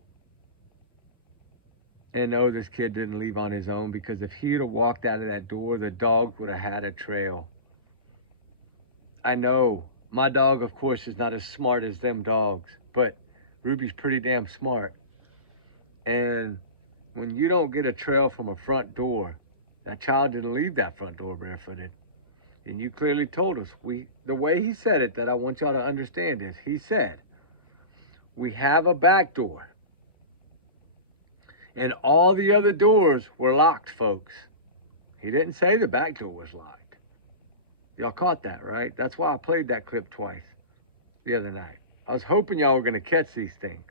And no, this kid didn't leave on his own, because if he'd have walked out of that door, the dog would have had a trail. I know my dog, of course, is not as smart as them dogs, but Ruby's pretty damn smart. And when you don't get a trail from a front door, that child didn't leave that front door barefooted. And you clearly told us, the way he said it that I want y'all to understand is, he said, we have a back door. And all the other doors were locked, folks. He didn't say the back door was locked. Y'all caught that, right? That's why I played that clip twice the other night. I was hoping y'all were going to catch these things.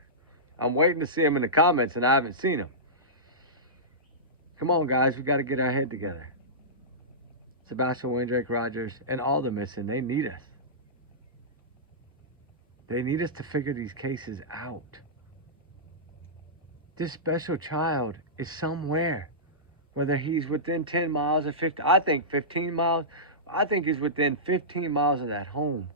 I'm waiting to see them in the comments, and I haven't seen them. Come on, guys. We got to get our head together. Sebastian, Wayne Drake Rogers, and all the missing, they need us. They need us to figure these cases out. This special child is somewhere, whether he's within 10 miles or 50, I think 15 miles. I think he's within 15 miles of that home.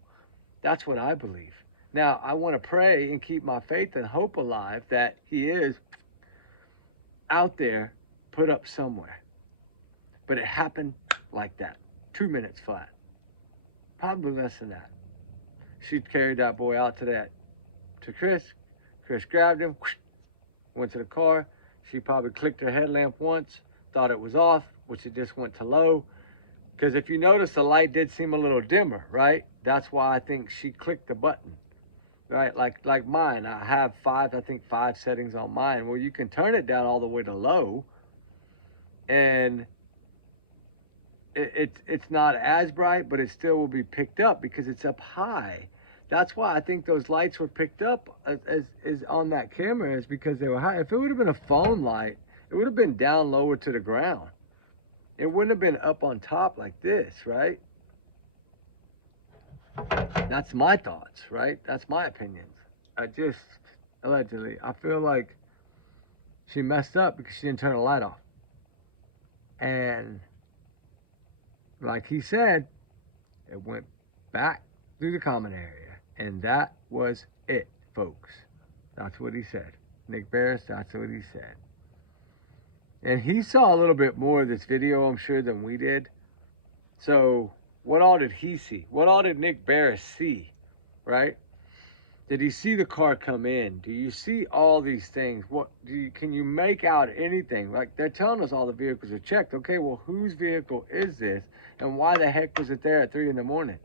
That's what I believe. Now, I want to pray and keep my faith and hope alive that he is out there, put up somewhere. But it happened like that, 2 minutes flat. Probably less than that. She carried that boy out to Chris. Chris grabbed him, went to the car. She probably clicked her headlamp once, thought it was off, which it just went to low. Because if you notice, the light did seem a little dimmer, right? That's why I think she clicked the button, right? Like mine, I have five settings on mine. Well, you can turn it down all the way to low, and it's not as bright, but it still will be picked up because it's up high. That's why I think those lights were picked up as on that camera, is because they were high. If it would have been a phone light, it would have been down lower to the ground. It wouldn't have been up on top like this, right? That's my thoughts, right? That's my opinions. Allegedly, I feel like she messed up because she didn't turn the light off. And like he said, it went back through the common area. And that was it, folks. That's what he said. Nick Barris, that's what he said. And he saw a little bit more of this video, I'm sure, than we did. So what all did he see? What all did Nick Barris see, right? Did he see the car come in? Do you see all these things? Can you make out anything? Like, they're telling us all the vehicles are checked. Okay, well, whose vehicle is this? And why the heck was it there at 3 in the morning?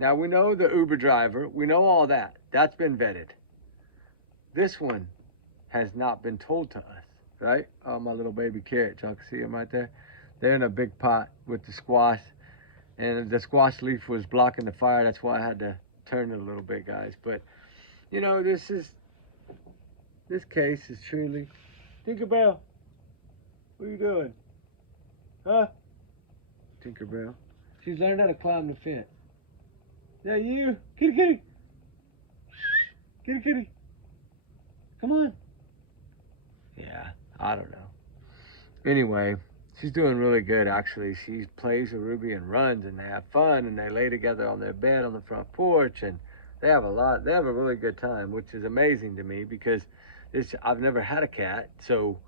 Now, we know the Uber driver. We know all that. That's been vetted. This one has not been told to us, right? Oh, my little baby carrot. Y'all can see him right there. They're in a big pot with the squash. And the squash leaf was blocking the fire. That's why I had to turn it a little bit, guys. But, you know, this case is truly... Tinkerbell, what are you doing? Huh? Tinkerbell. She's learned how to climb the fence. Yeah, you. Kitty, kitty. Kitty, kitty. Come on. Yeah, I don't know. Anyway, she's doing really good, actually. She plays with Ruby and runs, and they have fun, and they lay together on their bed on the front porch, and they have a really good time, which is amazing to me because I've never had a cat, so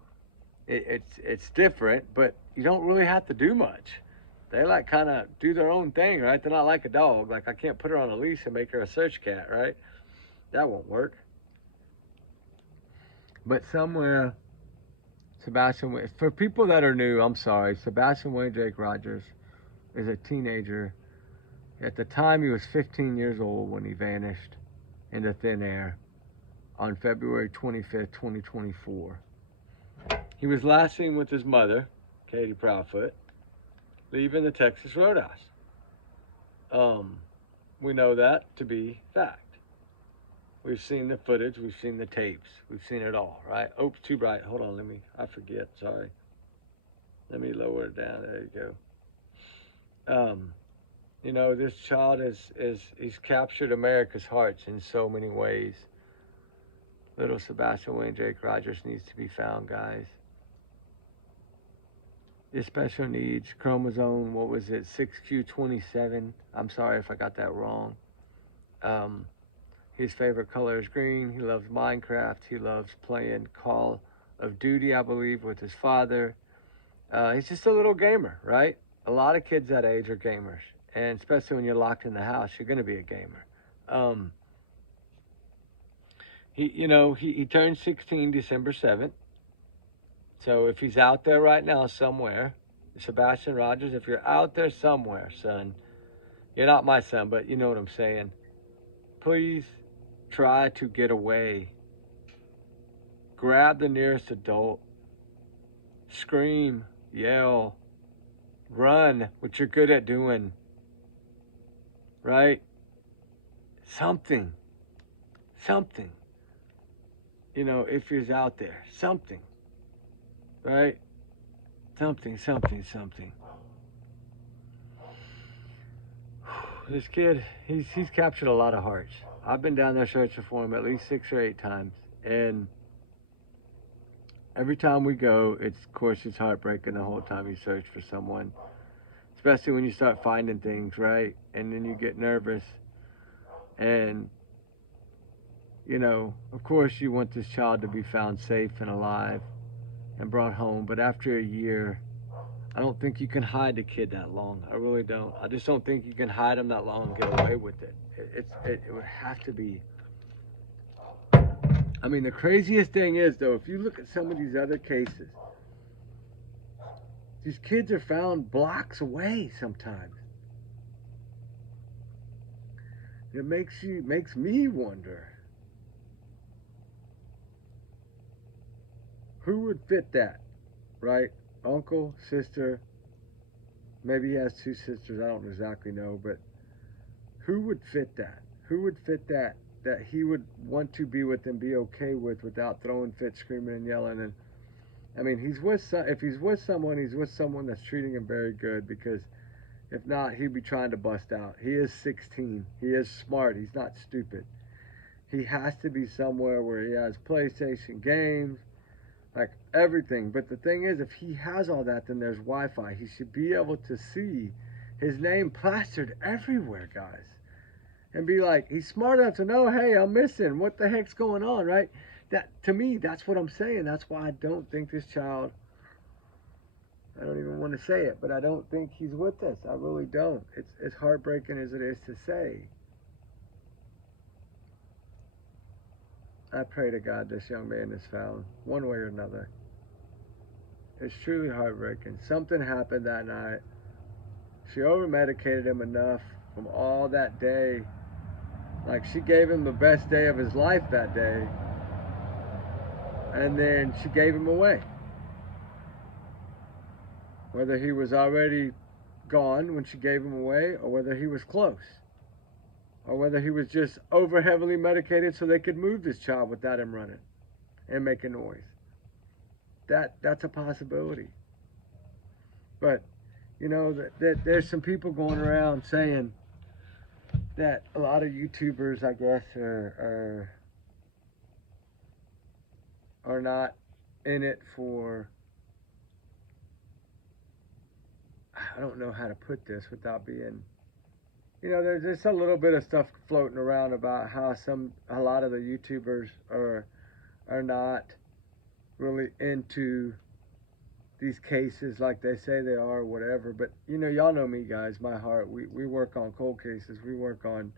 it's different, but you don't really have to do much. They like kind of do their own thing, right? They're not like a dog. Like I can't put her on a leash and make her a search cat, right? That won't work. But somewhere, Sebastian, for people that are new, I'm sorry, Sebastian Wayne Jake Rogers is a teenager. At the time, he was 15 years old when he vanished into thin air on February 25th, 2024. He was last seen with his mother, Katie Proudfoot, leaving the Texas Roadhouse. We know that to be fact. We've seen the footage, we've seen the tapes, we've seen it all, right? Oops, too bright. Hold on, I forget, sorry. Let me lower it down, there you go. You know, this child he's captured America's hearts in so many ways. Little Sebastian Wayne Jake Rogers needs to be found, guys. His special needs, chromosome, what was it, 6q27. I'm sorry if I got that wrong. His favorite color is green. He loves Minecraft. He loves playing Call of Duty, I believe, with his father. He's just a little gamer, right? A lot of kids that age are gamers. And especially when you're locked in the house, you're going to be a gamer. He turned 16 December 7th. So if he's out there right now somewhere, Sebastian Rogers, if you're out there somewhere, son, you're not my son, but you know what I'm saying. Please try to get away. Grab the nearest adult. Scream, yell, run, what you're good at doing. Right? Something. You know, if he's out there, something. Right? Something. This kid, he's captured a lot of hearts. I've been down there searching for him at least 6 or 8 times. And every time we go, of course, it's heartbreaking the whole time you search for someone. Especially when you start finding things, right? And then you get nervous. And, you know, of course you want this child to be found safe and alive and brought home. But after a year, I don't think you can hide the kid that long. I really don't. I just don't think you can hide him that long and get away with it. It would have to be. I mean, the craziest thing is, though, if you look at some of these other cases, these kids are found blocks away sometimes. It makes me wonder, who would fit that, right? Uncle, sister, maybe he has 2 sisters, I don't exactly know, but who would fit that? Who would fit that he would want to be with and be okay with without throwing fits, screaming and yelling? And I mean, if he's with someone that's treating him very good, because if not, he'd be trying to bust out. He is 16. He is smart. He's not stupid. He has to be somewhere where he has PlayStation games, like everything. But the thing is, if he has all that, then there's Wi-Fi. He should be able to see his name plastered everywhere, guys. And be like, he's smart enough to know, hey, I'm missing. What the heck's going on, right? That, to me, that's what I'm saying. That's why I don't think this child, I don't even want to say it, but I don't think he's with us. I really don't. It's as heartbreaking as it is to say. I pray to God this young man is found, one way or another. It's truly heartbreaking. Something happened that night. She over-medicated him enough from all that day. Like, she gave him the best day of his life that day. And then she gave him away. Whether he was already gone when she gave him away, or whether he was close. Or whether he was just over heavily medicated so they could move this child without him running and making noise. That's a possibility. But, you know, that there's some people going around saying that a lot of YouTubers, I guess, are not in it for, I don't know how to put this without being, you know, there's just a little bit of stuff floating around about how a lot of the YouTubers are not really into these cases like they say they are or whatever. But, you know, y'all know me, guys, my heart. We work on cold cases. We work on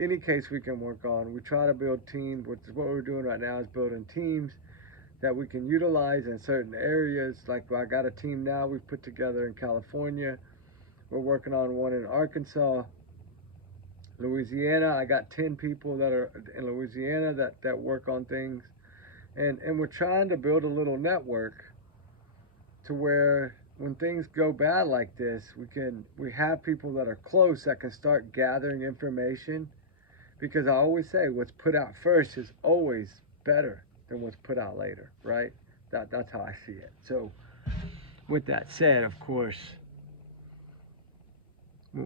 any case we can work on. We try to build teams, which is what we're doing right now, is building teams that we can utilize in certain areas. Like I got a team now we've put together in California. We're working on one in Arkansas. Louisiana, I got 10 people that are in Louisiana that work on things. And we're trying to build a little network to where when things go bad like this, we have people that are close that can start gathering information. Because I always say what's put out first is always better than what's put out later, right? That's how I see it. So with that said, of course,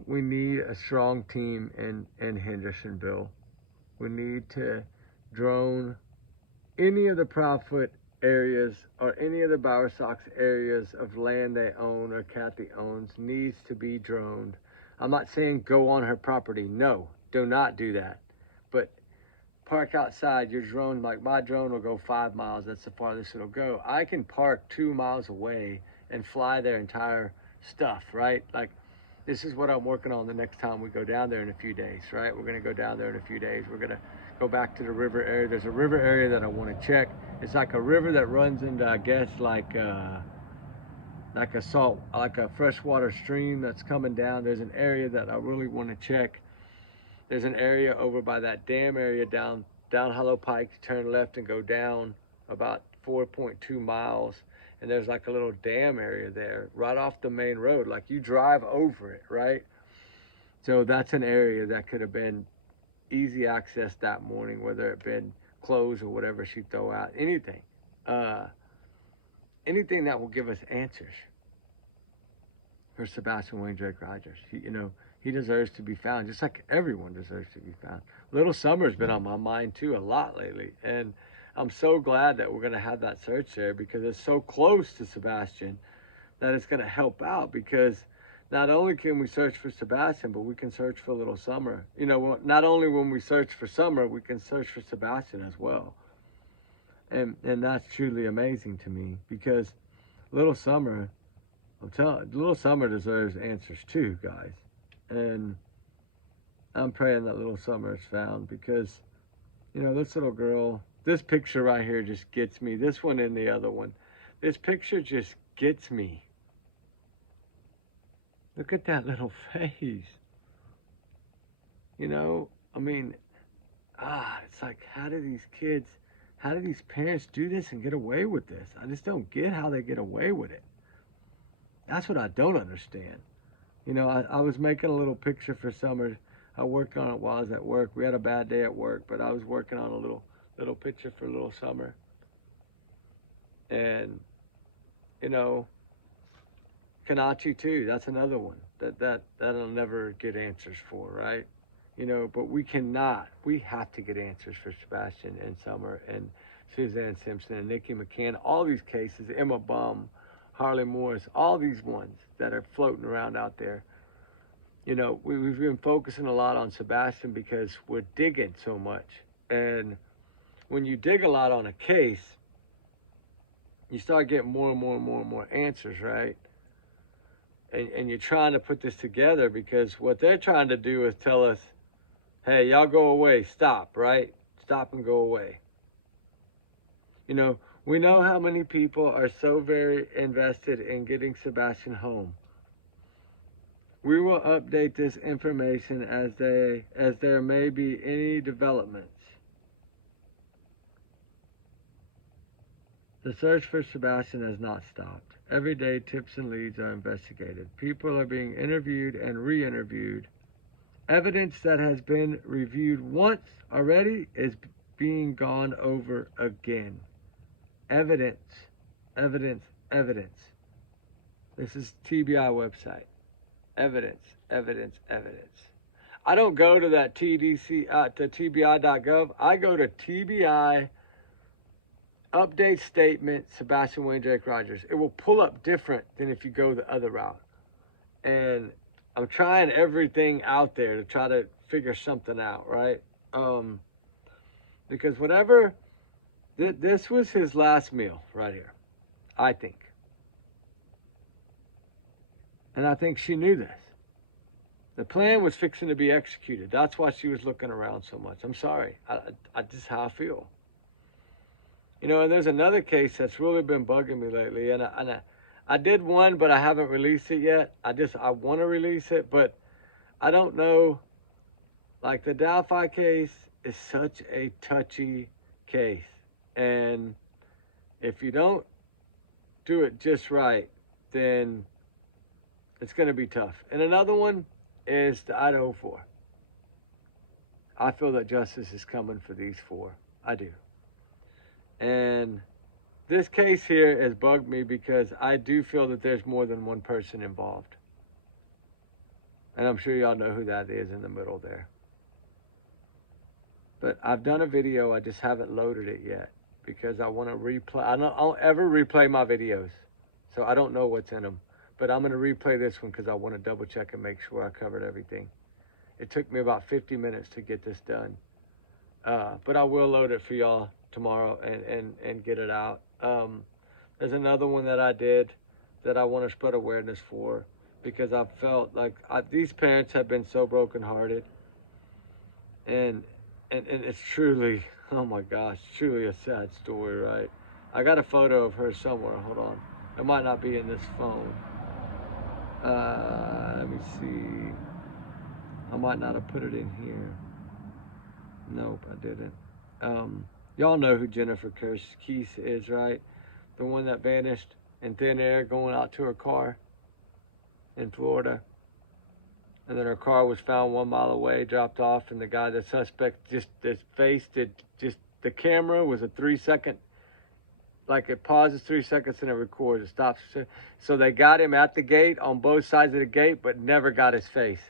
we need a strong team in Hendersonville. We need to drone any of the Proudfoot areas or any of the Bower Sox areas of land they own or Kathy owns needs to be droned. I'm not saying go on her property. No, do not do that. But park outside your drone. Like my drone will go 5 miles. That's the farthest it'll go. I can park 2 miles away and fly their entire stuff, right? Like, this is what I'm working on the next time we go down there in a few days, right? We're going to go down there in a few days. We're going to go back to the river area. There's a river area that I want to check. It's like a river that runs into, I guess, like a freshwater stream that's coming down. There's an area that I really want to check. There's an area over by that dam area down Hollow Pike. Turn left and go down about 4.2 miles. And there's like a little dam area there right off the main road. Like you drive over it, right? So that's an area that could have been easy access that morning, whether it been clothes or whatever she throw out, anything. Anything that will give us answers for Sebastian Wayne Drake Rogers. He deserves to be found, just like everyone deserves to be found. Little Summer's been on my mind too a lot lately. And I'm so glad that we're going to have that search there because it's so close to Sebastian that it's going to help out, because not only can we search for Sebastian, but we can search for Little Summer. You know, not only when we search for Summer, we can search for Sebastian as well. And that's truly amazing to me, because Little Summer, Little Summer deserves answers too, guys. And I'm praying that Little Summer is found, because, you know, this little girl, this picture right here just gets me. This one and the other one. This picture just gets me. Look at that little face. You know, I mean, it's like, how do these parents do this and get away with this? I just don't get how they get away with it. That's what I don't understand. You know, I was making a little picture for Summer. I worked on it while I was at work. We had a bad day at work, but I was working on a little picture for Little Summer. And, you know, Kanachi too, that's another one that'll never get answers for, right? You know, but we have to get answers for Sebastian and Summer and Suzanne Simpson and Nikki McCann, all these cases, Emma Bum, Harley Morris, all these ones that are floating around out there. You know, we've been focusing a lot on Sebastian because we're digging so much. And when you dig a lot on a case, you start getting more and more answers, right? And you're trying to put this together, because what they're trying to do is tell us, hey, y'all go away, stop, right? Stop and go away. You know, we know how many people are so very invested in getting Sebastian home. We will update this information as there may be any developments. The search for Sebastian has not stopped. Every day, tips and leads are investigated. People are being interviewed and re-interviewed. Evidence that has been reviewed once already is being gone over again. Evidence. This is TBI website. Evidence. I don't go to that TDC, to TBI.gov. I go to TBI update statement, Sebastian Wayne Drake Rogers. It will pull up different than if you go the other route. And I'm trying everything out there to try to figure something out, right? Because whatever, this was his last meal right here, I think. And I think she knew this. The plan was fixing to be executed. That's why she was looking around so much. I'm sorry. I just how I feel. You know, and there's another case that's really been bugging me lately. And I did one, but I haven't released it yet. I want to release it, but I don't know. Like the Delphi case is such a touchy case. And if you don't do it just right, then it's going to be tough. And another one is the Idaho 4. I feel that justice is coming for these 4. I do. And this case here has bugged me because I do feel that there's more than one person involved. And I'm sure y'all know who that is in the middle there. But I've done a video, I just haven't loaded it yet because I want to replay. I don't ever replay my videos, so I don't know what's in them. But I'm going to replay this one because I want to double check and make sure I covered everything. It took me about 50 minutes to get this done. But I will load it for y'all tomorrow and get it out. There's another one that I did that I want to spread awareness for because I felt like these parents have been so brokenhearted. And it's truly, oh my gosh, truly a sad story, right? I got a photo of her somewhere. Hold on. It might not be in this phone. Let me see. I might not have put it in here. Nope, I didn't. Y'all know who Jennifer Keese is, right? The one that vanished in thin air going out to her car in Florida. And then her car was found 1 mile away, dropped off, and the suspect, just his face the camera was a 3-second, like it pauses 3 seconds and it records, it stops. So they got him at the gate, on both sides of the gate, but never got his face.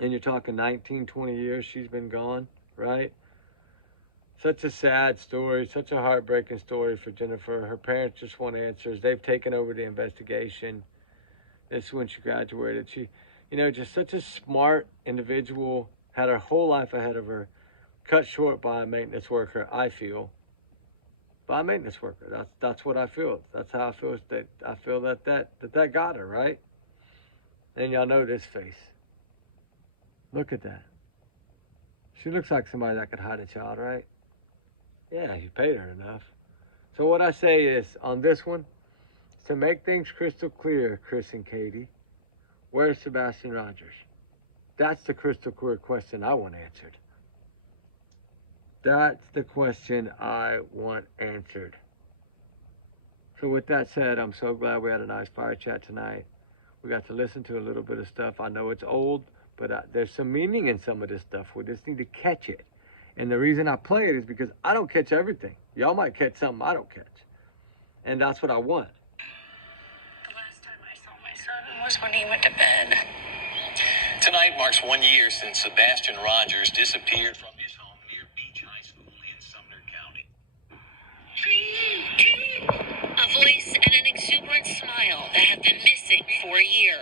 And you're talking 19, 20 years she's been gone, right? Such a sad story, such a heartbreaking story for Jennifer. Her parents just want answers. They've taken over the investigation. This is when she graduated. She, just such a smart individual, had her whole life ahead of her, cut short by a maintenance worker, I feel. By a maintenance worker. That's what I feel. That's how I feel. I feel that got her, right? And y'all know this face. Look at that. She looks like somebody that could hide a child, right? Yeah, you paid her enough. So what I say is, on this one, to make things crystal clear, Chris and Katie, where's Sebastian Rogers? That's the crystal clear question I want answered. That's the question I want answered. So with that said, I'm so glad we had a nice fire chat tonight. We got to listen to a little bit of stuff. I know it's old, but there's some meaning in some of this stuff. We just need to catch it. And the reason I play it is because I don't catch everything. Y'all might catch something I don't catch. And that's what I want. The last time I saw my son was when he went to bed. Tonight marks 1 year since Sebastian Rogers disappeared from his home near Beach High School in Sumner County. A voice and an exuberant smile that have been missing for a year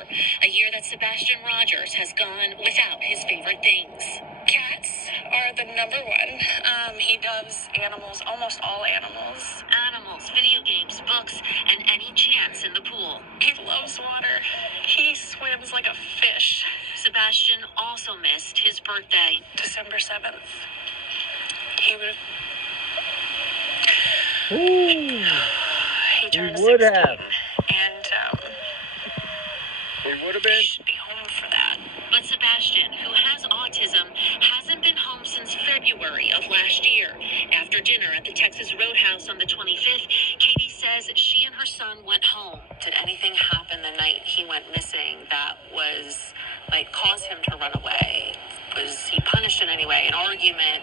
that Sebastian Rogers has gone without his favorite things. Cats are the number one. He loves animals, almost all animals. Animals, video games, books, and any chance in the pool. He loves water. He swims like a fish. Sebastian also missed his birthday. December 7th. He would have... Ooh, he turned he would 16, have. and He would have been. he should be home for that. But Sebastian, who has autism, hasn't been home since February of last year. After dinner at the Texas Roadhouse on the 25th, Katie says she and her son went home. Did anything happen the night he went missing that was, caused him to run away? Was he punished in any way? An argument?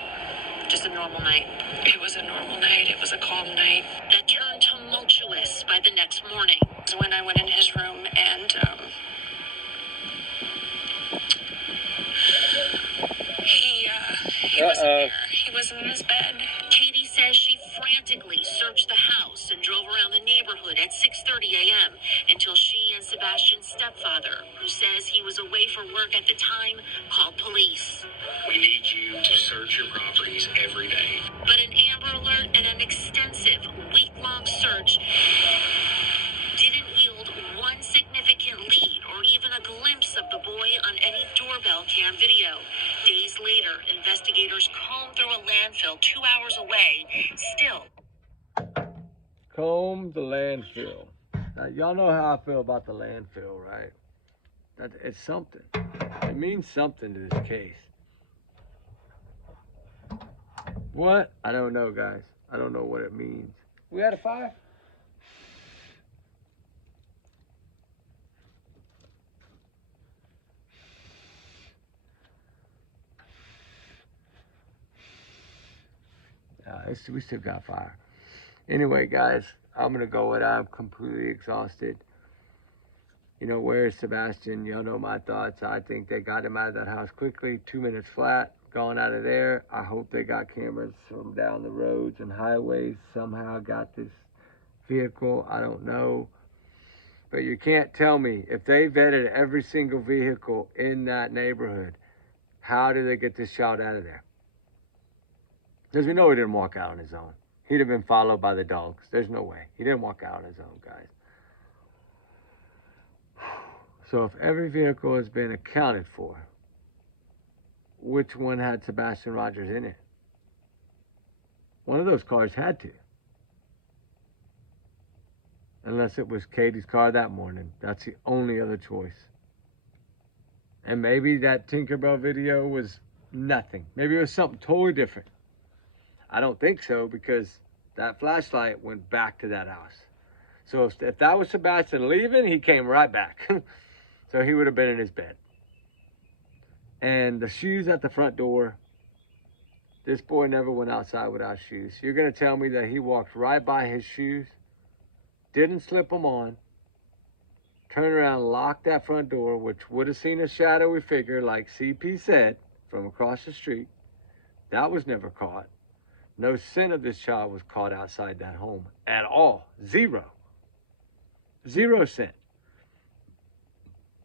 Just a normal night? It was a normal night. It was a calm night. That turned tumultuous by the next morning. It was when I went in his room and, he wasn't there. He wasn't in his bed. Katie says she frantically searched the house and drove around the neighborhood at 6:30 a.m. until she and Sebastian's stepfather, who says he was away for work at the time, called police. We need you to search your properties every day. But an Amber Alert and an extensive week-long search didn't yield one significant hours away, still. Comb the landfill. Now, y'all know how I feel about the landfill, right? That it's something. It means something to this case. What? I don't know, guys. I don't know what it means. We had a fire? We still got fire. Anyway, guys, I'm going to go with I'm completely exhausted. You know, where's Sebastian? Y'all know my thoughts. I think they got him out of that house quickly. 2 minutes flat, gone out of there. I hope they got cameras from down the roads and highways. Somehow got this vehicle. I don't know. But you can't tell me, if they vetted every single vehicle in that neighborhood, how did they get this child out of there? Because we know he didn't walk out on his own. He'd have been followed by the dogs. There's no way. He didn't walk out on his own, guys. So if every vehicle has been accounted for, which one had Sebastian Rogers in it? One of those cars had to. Unless it was Katie's car that morning. That's the only other choice. And maybe that Tinkerbell video was nothing. Maybe it was something totally different. I don't think so, because that flashlight went back to that house. So if that was Sebastian leaving, he came right back. So he would have been in his bed. And the shoes at the front door, this boy never went outside without shoes. You're going to tell me that he walked right by his shoes, didn't slip them on, turned around, locked that front door, which would have seen a shadowy figure, like CP said, from across the street. That was never caught. No scent of this child was caught outside that home at all. Zero. 0 scent.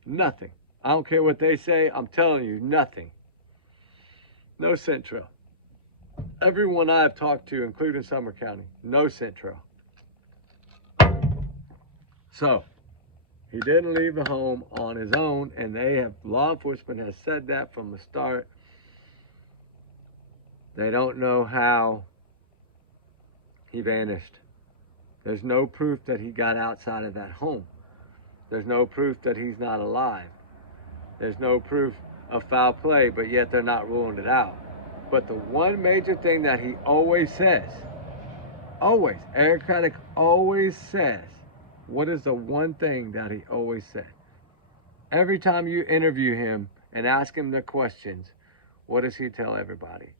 Nothing. I don't care what they say. I'm telling you, nothing. No scent trail. Everyone I've talked to, including Sumner County, no scent trail. So, he didn't leave the home on his own, and law enforcement has said that from the start. They don't know how he vanished. There's no proof that he got outside of that home. There's no proof that he's not alive. There's no proof of foul play, but yet they're not ruling it out. But the one major thing that he always says, always, Eric Craddock always says, what is the one thing that he always said? Every time you interview him and ask him the questions, what does he tell everybody?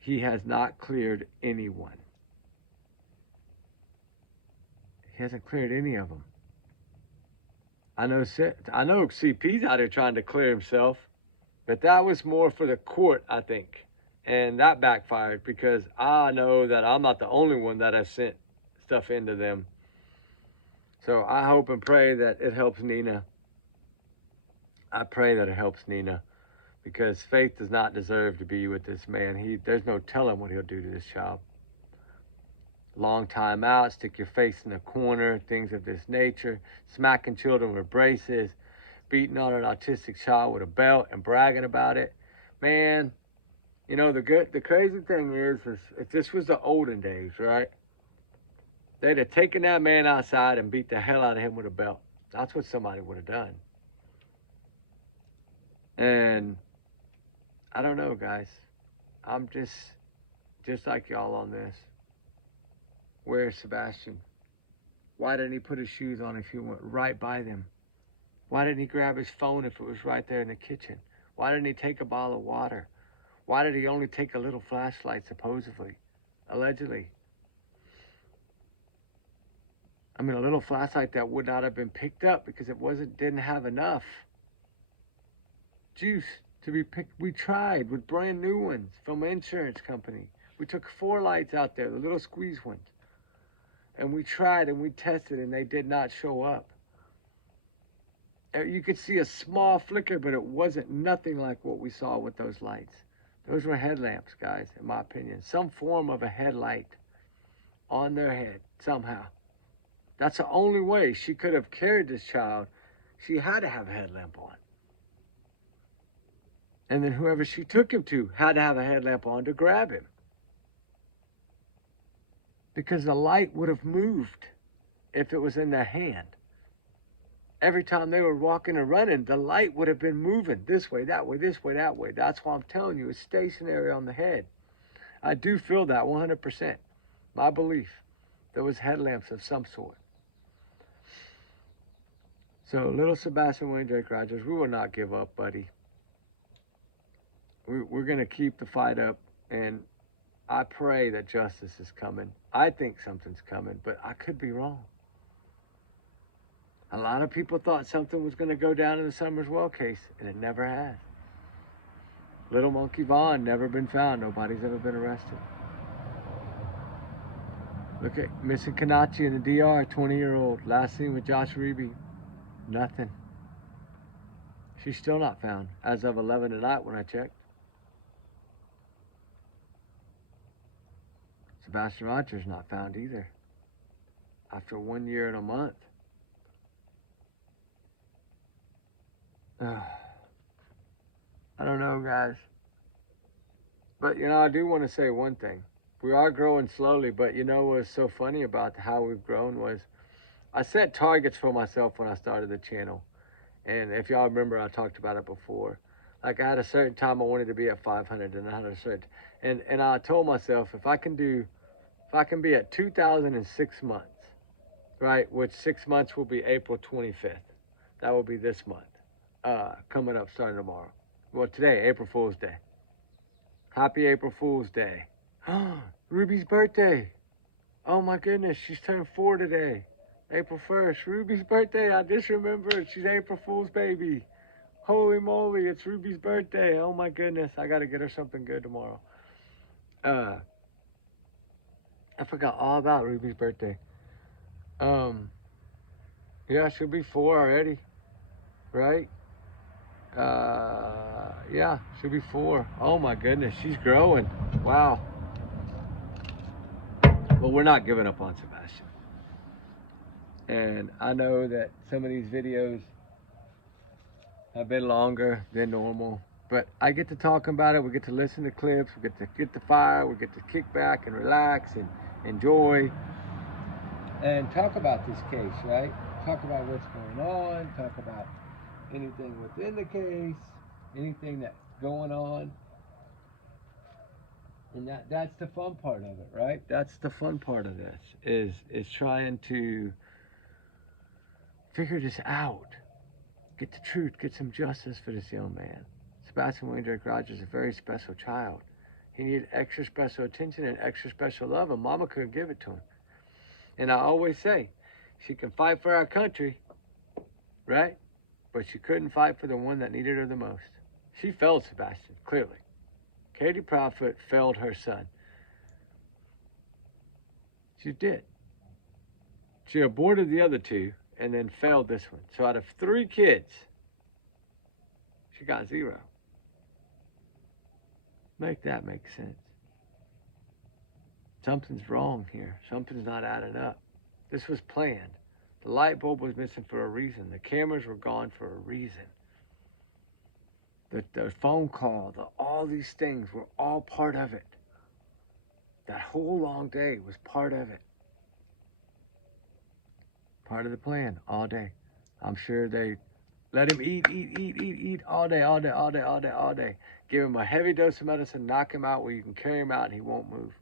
He has not cleared anyone. He hasn't cleared any of them. I know CP's out here trying to clear himself, but that was more for the court, I think. And that backfired, because I know that I'm not the only one that has sent stuff into them. So I hope and pray that it helps Nina. I pray that it helps Nina, because Faith does not deserve to be with this man. There's no telling what he'll do to this child. Long time out, stick your face in a corner, things of this nature, smacking children with braces, beating on an autistic child with a belt and bragging about it. Man, you know, the crazy thing is if this was the olden days, right? They'd have taken that man outside and beat the hell out of him with a belt. That's what somebody would have done. And I don't know, guys. I'm just like y'all on this. Where's Sebastian? Why didn't he put his shoes on if he went right by them? Why didn't he grab his phone if it was right there in the kitchen? Why didn't he take a bottle of water? Why did he only take a little flashlight, supposedly? Allegedly. I mean, a little flashlight that would not have been picked up because it didn't have enough juice to be picked. We tried with brand new ones from an insurance company. We took 4 lights out there, the little squeeze ones. And we tried and we tested and they did not show up. You could see a small flicker, but it wasn't nothing like what we saw with those lights. Those were headlamps, guys, in my opinion. Some form of a headlight on their head, somehow. That's the only way she could have carried this child. She had to have a headlamp on. And then whoever she took him to had to have a headlamp on to grab him. Because the light would have moved if it was in their hand. Every time they were walking or running, the light would have been moving this way, that way, this way, that way. That's why I'm telling you, it's stationary on the head. I do feel that 100%. My belief, there was headlamps of some sort. So, little Sebastian Wayne Drake Rogers, we will not give up, buddy. We're going to keep the fight up, and I pray that justice is coming. I think something's coming, but I could be wrong. A lot of people thought something was going to go down in the Summerswell case, and it never has. Little Monkey Vaughn, never been found. Nobody's ever been arrested. Look at missing Kanachi in the DR, 20-year-old. Last seen with Josh Reeby. Nothing. She's still not found as of 11 tonight when I checked. Sebastian Rogers not found either. After 1 year and a month. I don't know, guys. But, you know, I do want to say one thing. We are growing slowly, but you know what's so funny about how we've grown was I set targets for myself when I started the channel. And if y'all remember, I talked about it before. Like, I had a certain time I wanted to be at 500, and I had a certain... And I told myself, if I can be at 2,000 in 6 months, right, which 6 months will be April 25th. That will be this month. Coming up starting tomorrow. Well, today, April Fool's Day. Happy April Fool's Day. Ruby's birthday. Oh my goodness, she's turned 4 today. April 1st. Ruby's birthday. I just remembered. She's April Fool's baby. Holy moly, it's Ruby's birthday. Oh my goodness, I gotta get her something good tomorrow. I forgot all about Ruby's birthday. Yeah, she'll be 4 already. Right? Yeah, she'll be 4. Oh my goodness, she's growing. Wow. But we're not giving up on Sebastian. And I know that some of these videos have been longer than normal, but I get to talk about it. We get to listen to clips. We get to get the fire. We get to kick back and relax and enjoy and talk about this case, right? Talk about what's going on. Talk about anything within the case, anything that's going on. And that's the fun part of it, right? That's the fun part of this, is trying to figure this out. Get the truth, get some justice for this young man. Sebastian Wayne Drake Rogers is a very special child. He needed extra special attention and extra special love, and Mama couldn't give it to him. And I always say, she can fight for our country, right? But she couldn't fight for the one that needed her the most. She failed Sebastian, clearly. Katie Prophet failed her son. She did. She aborted the other 2 and then failed this one. So out of 3 kids, she got 0. Make that make sense. Something's wrong here. Something's not adding up. This was planned. The light bulb was missing for a reason. The cameras were gone for a reason. The phone call, all these things were all part of it. That whole long day was part of it. Part of the plan, all day. I'm sure they let him eat all day. Give him a heavy dose of medicine, knock him out where you can carry him out and he won't move.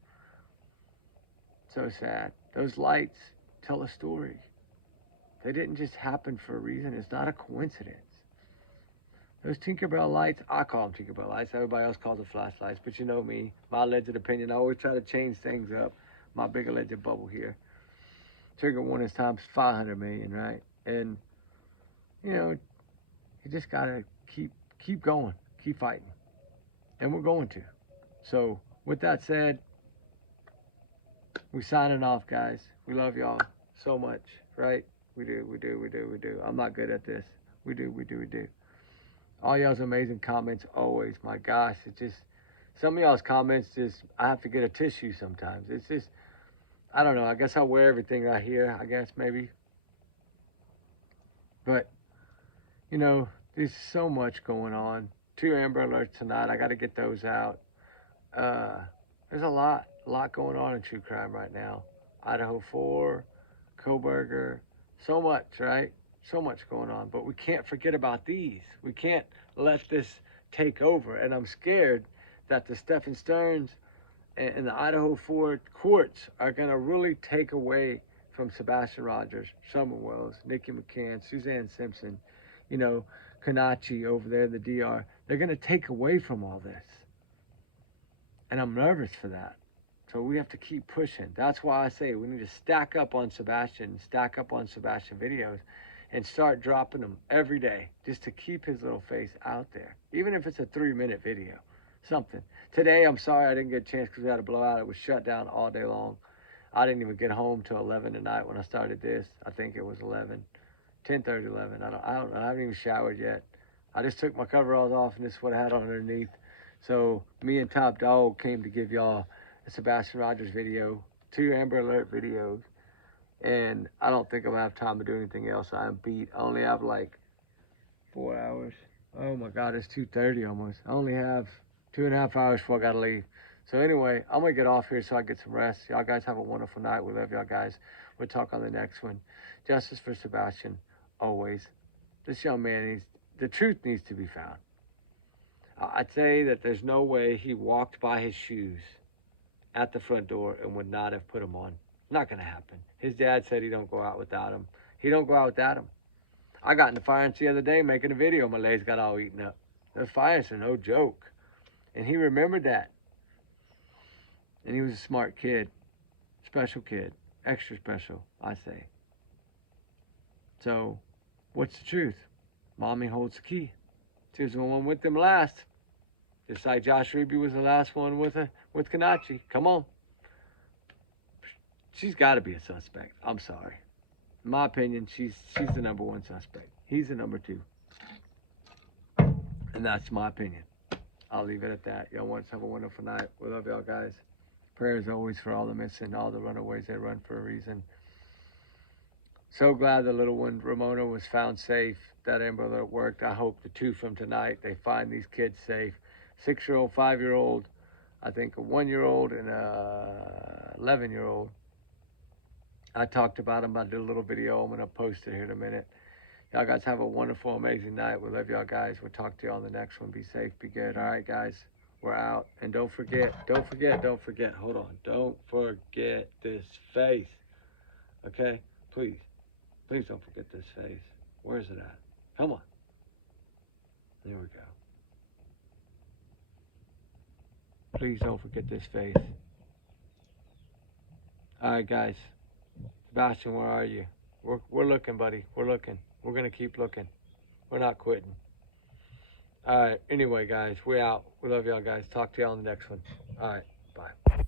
So sad. Those lights tell a story. They didn't just happen for a reason. It's not a coincidence. Those Tinkerbell lights, I call them Tinkerbell lights. Everybody else calls them flashlights. But you know me, my alleged opinion. I always try to change things up. My big alleged bubble here. Trigger warnings times 500 million, right? And, you know, you just got to keep going. Keep fighting. And we're going to. So, with that said, we signing off, guys. We love y'all so much, right? We do. I'm not good at this. We do. All y'all's amazing comments always. My gosh, it's just, some of y'all's comments just, I have to get a tissue sometimes. It's just, I don't know. I guess I wear everything right here, I guess, maybe. But, you know, there's so much going on. 2 Amber Alerts tonight. I got to get those out. There's a lot going on in true crime right now. Idaho 4, Coburger, so much, right? So much going on. But we can't forget about these. We can't let this take over. And I'm scared that the Stephen Stearns and the Idaho 4 courts are going to really take away from Sebastian Rogers, Summer Wells, Nikki McCann, Suzanne Simpson, you know, Kanachi over there in the DR. They're going to take away from all this. And I'm nervous for that. So we have to keep pushing. That's why I say we need to stack up on Sebastian videos and start dropping them every day just to keep his little face out there. Even if it's a 3-minute video, something. Today, I'm sorry I didn't get a chance because we had a blowout. It was shut down all day long. I didn't even get home till 11 at night when I started this. I think it was 10:30, 11. I don't know. I haven't even showered yet. I just took my coveralls off and this is what I had on underneath. So me and Top Dog came to give y'all a Sebastian Rogers video, 2 Amber Alert videos, and I don't think I'm gonna have time to do anything else. I'm beat. I only have like 4 hours. Oh my God, it's 2:30 almost. I only have 2.5 hours before I gotta leave. So anyway, I'm gonna get off here so I get some rest. Y'all guys have a wonderful night. We love y'all guys. We'll talk on the next one. Justice for Sebastian, always. This young man the truth needs to be found. I'd say that there's no way he walked by his shoes at the front door and would not have put them on. Not gonna happen. His dad said he don't go out without him. He don't go out without him. I got in the fire ants the other day making a video. My legs got all eaten up. Those fire ants are no joke. And he remembered that. And he was a smart kid. Special kid. Extra special, I say. So, what's the truth? Mommy holds the key. She was the one with them last. Just like Josh Reeby was the last one with Kanachi. Come on. She's got to be a suspect. I'm sorry. In my opinion, she's the number 1 suspect. He's the number 2. And that's my opinion. I'll leave it at that. Y'all want to have a wonderful night. We love y'all guys. Prayers always for all the missing, all the runaways. They run for a reason. So glad the little one, Ramona, was found safe. That Amber Alert worked. I hope the 2 from tonight, they find these kids safe. 6-year-old, 5-year-old, I think a 1-year-old and a 11-year-old. I talked about them. I did a little video. I'm going to post it here in a minute. Y'all guys have a wonderful, amazing night. We love y'all guys. We'll talk to you on the next one. Be safe. Be good. All right, guys. We're out. And don't forget. Hold on. Don't forget this face. Okay? Please. Please don't forget this face. Where's it at? Come on. There we go. Please don't forget this face. All right, guys. Sebastian, where are you? We're looking, buddy. We're looking. We're going to keep looking. We're not quitting. All right. Anyway, guys, we're out. We love y'all guys. Talk to y'all on the next one. All right. Bye.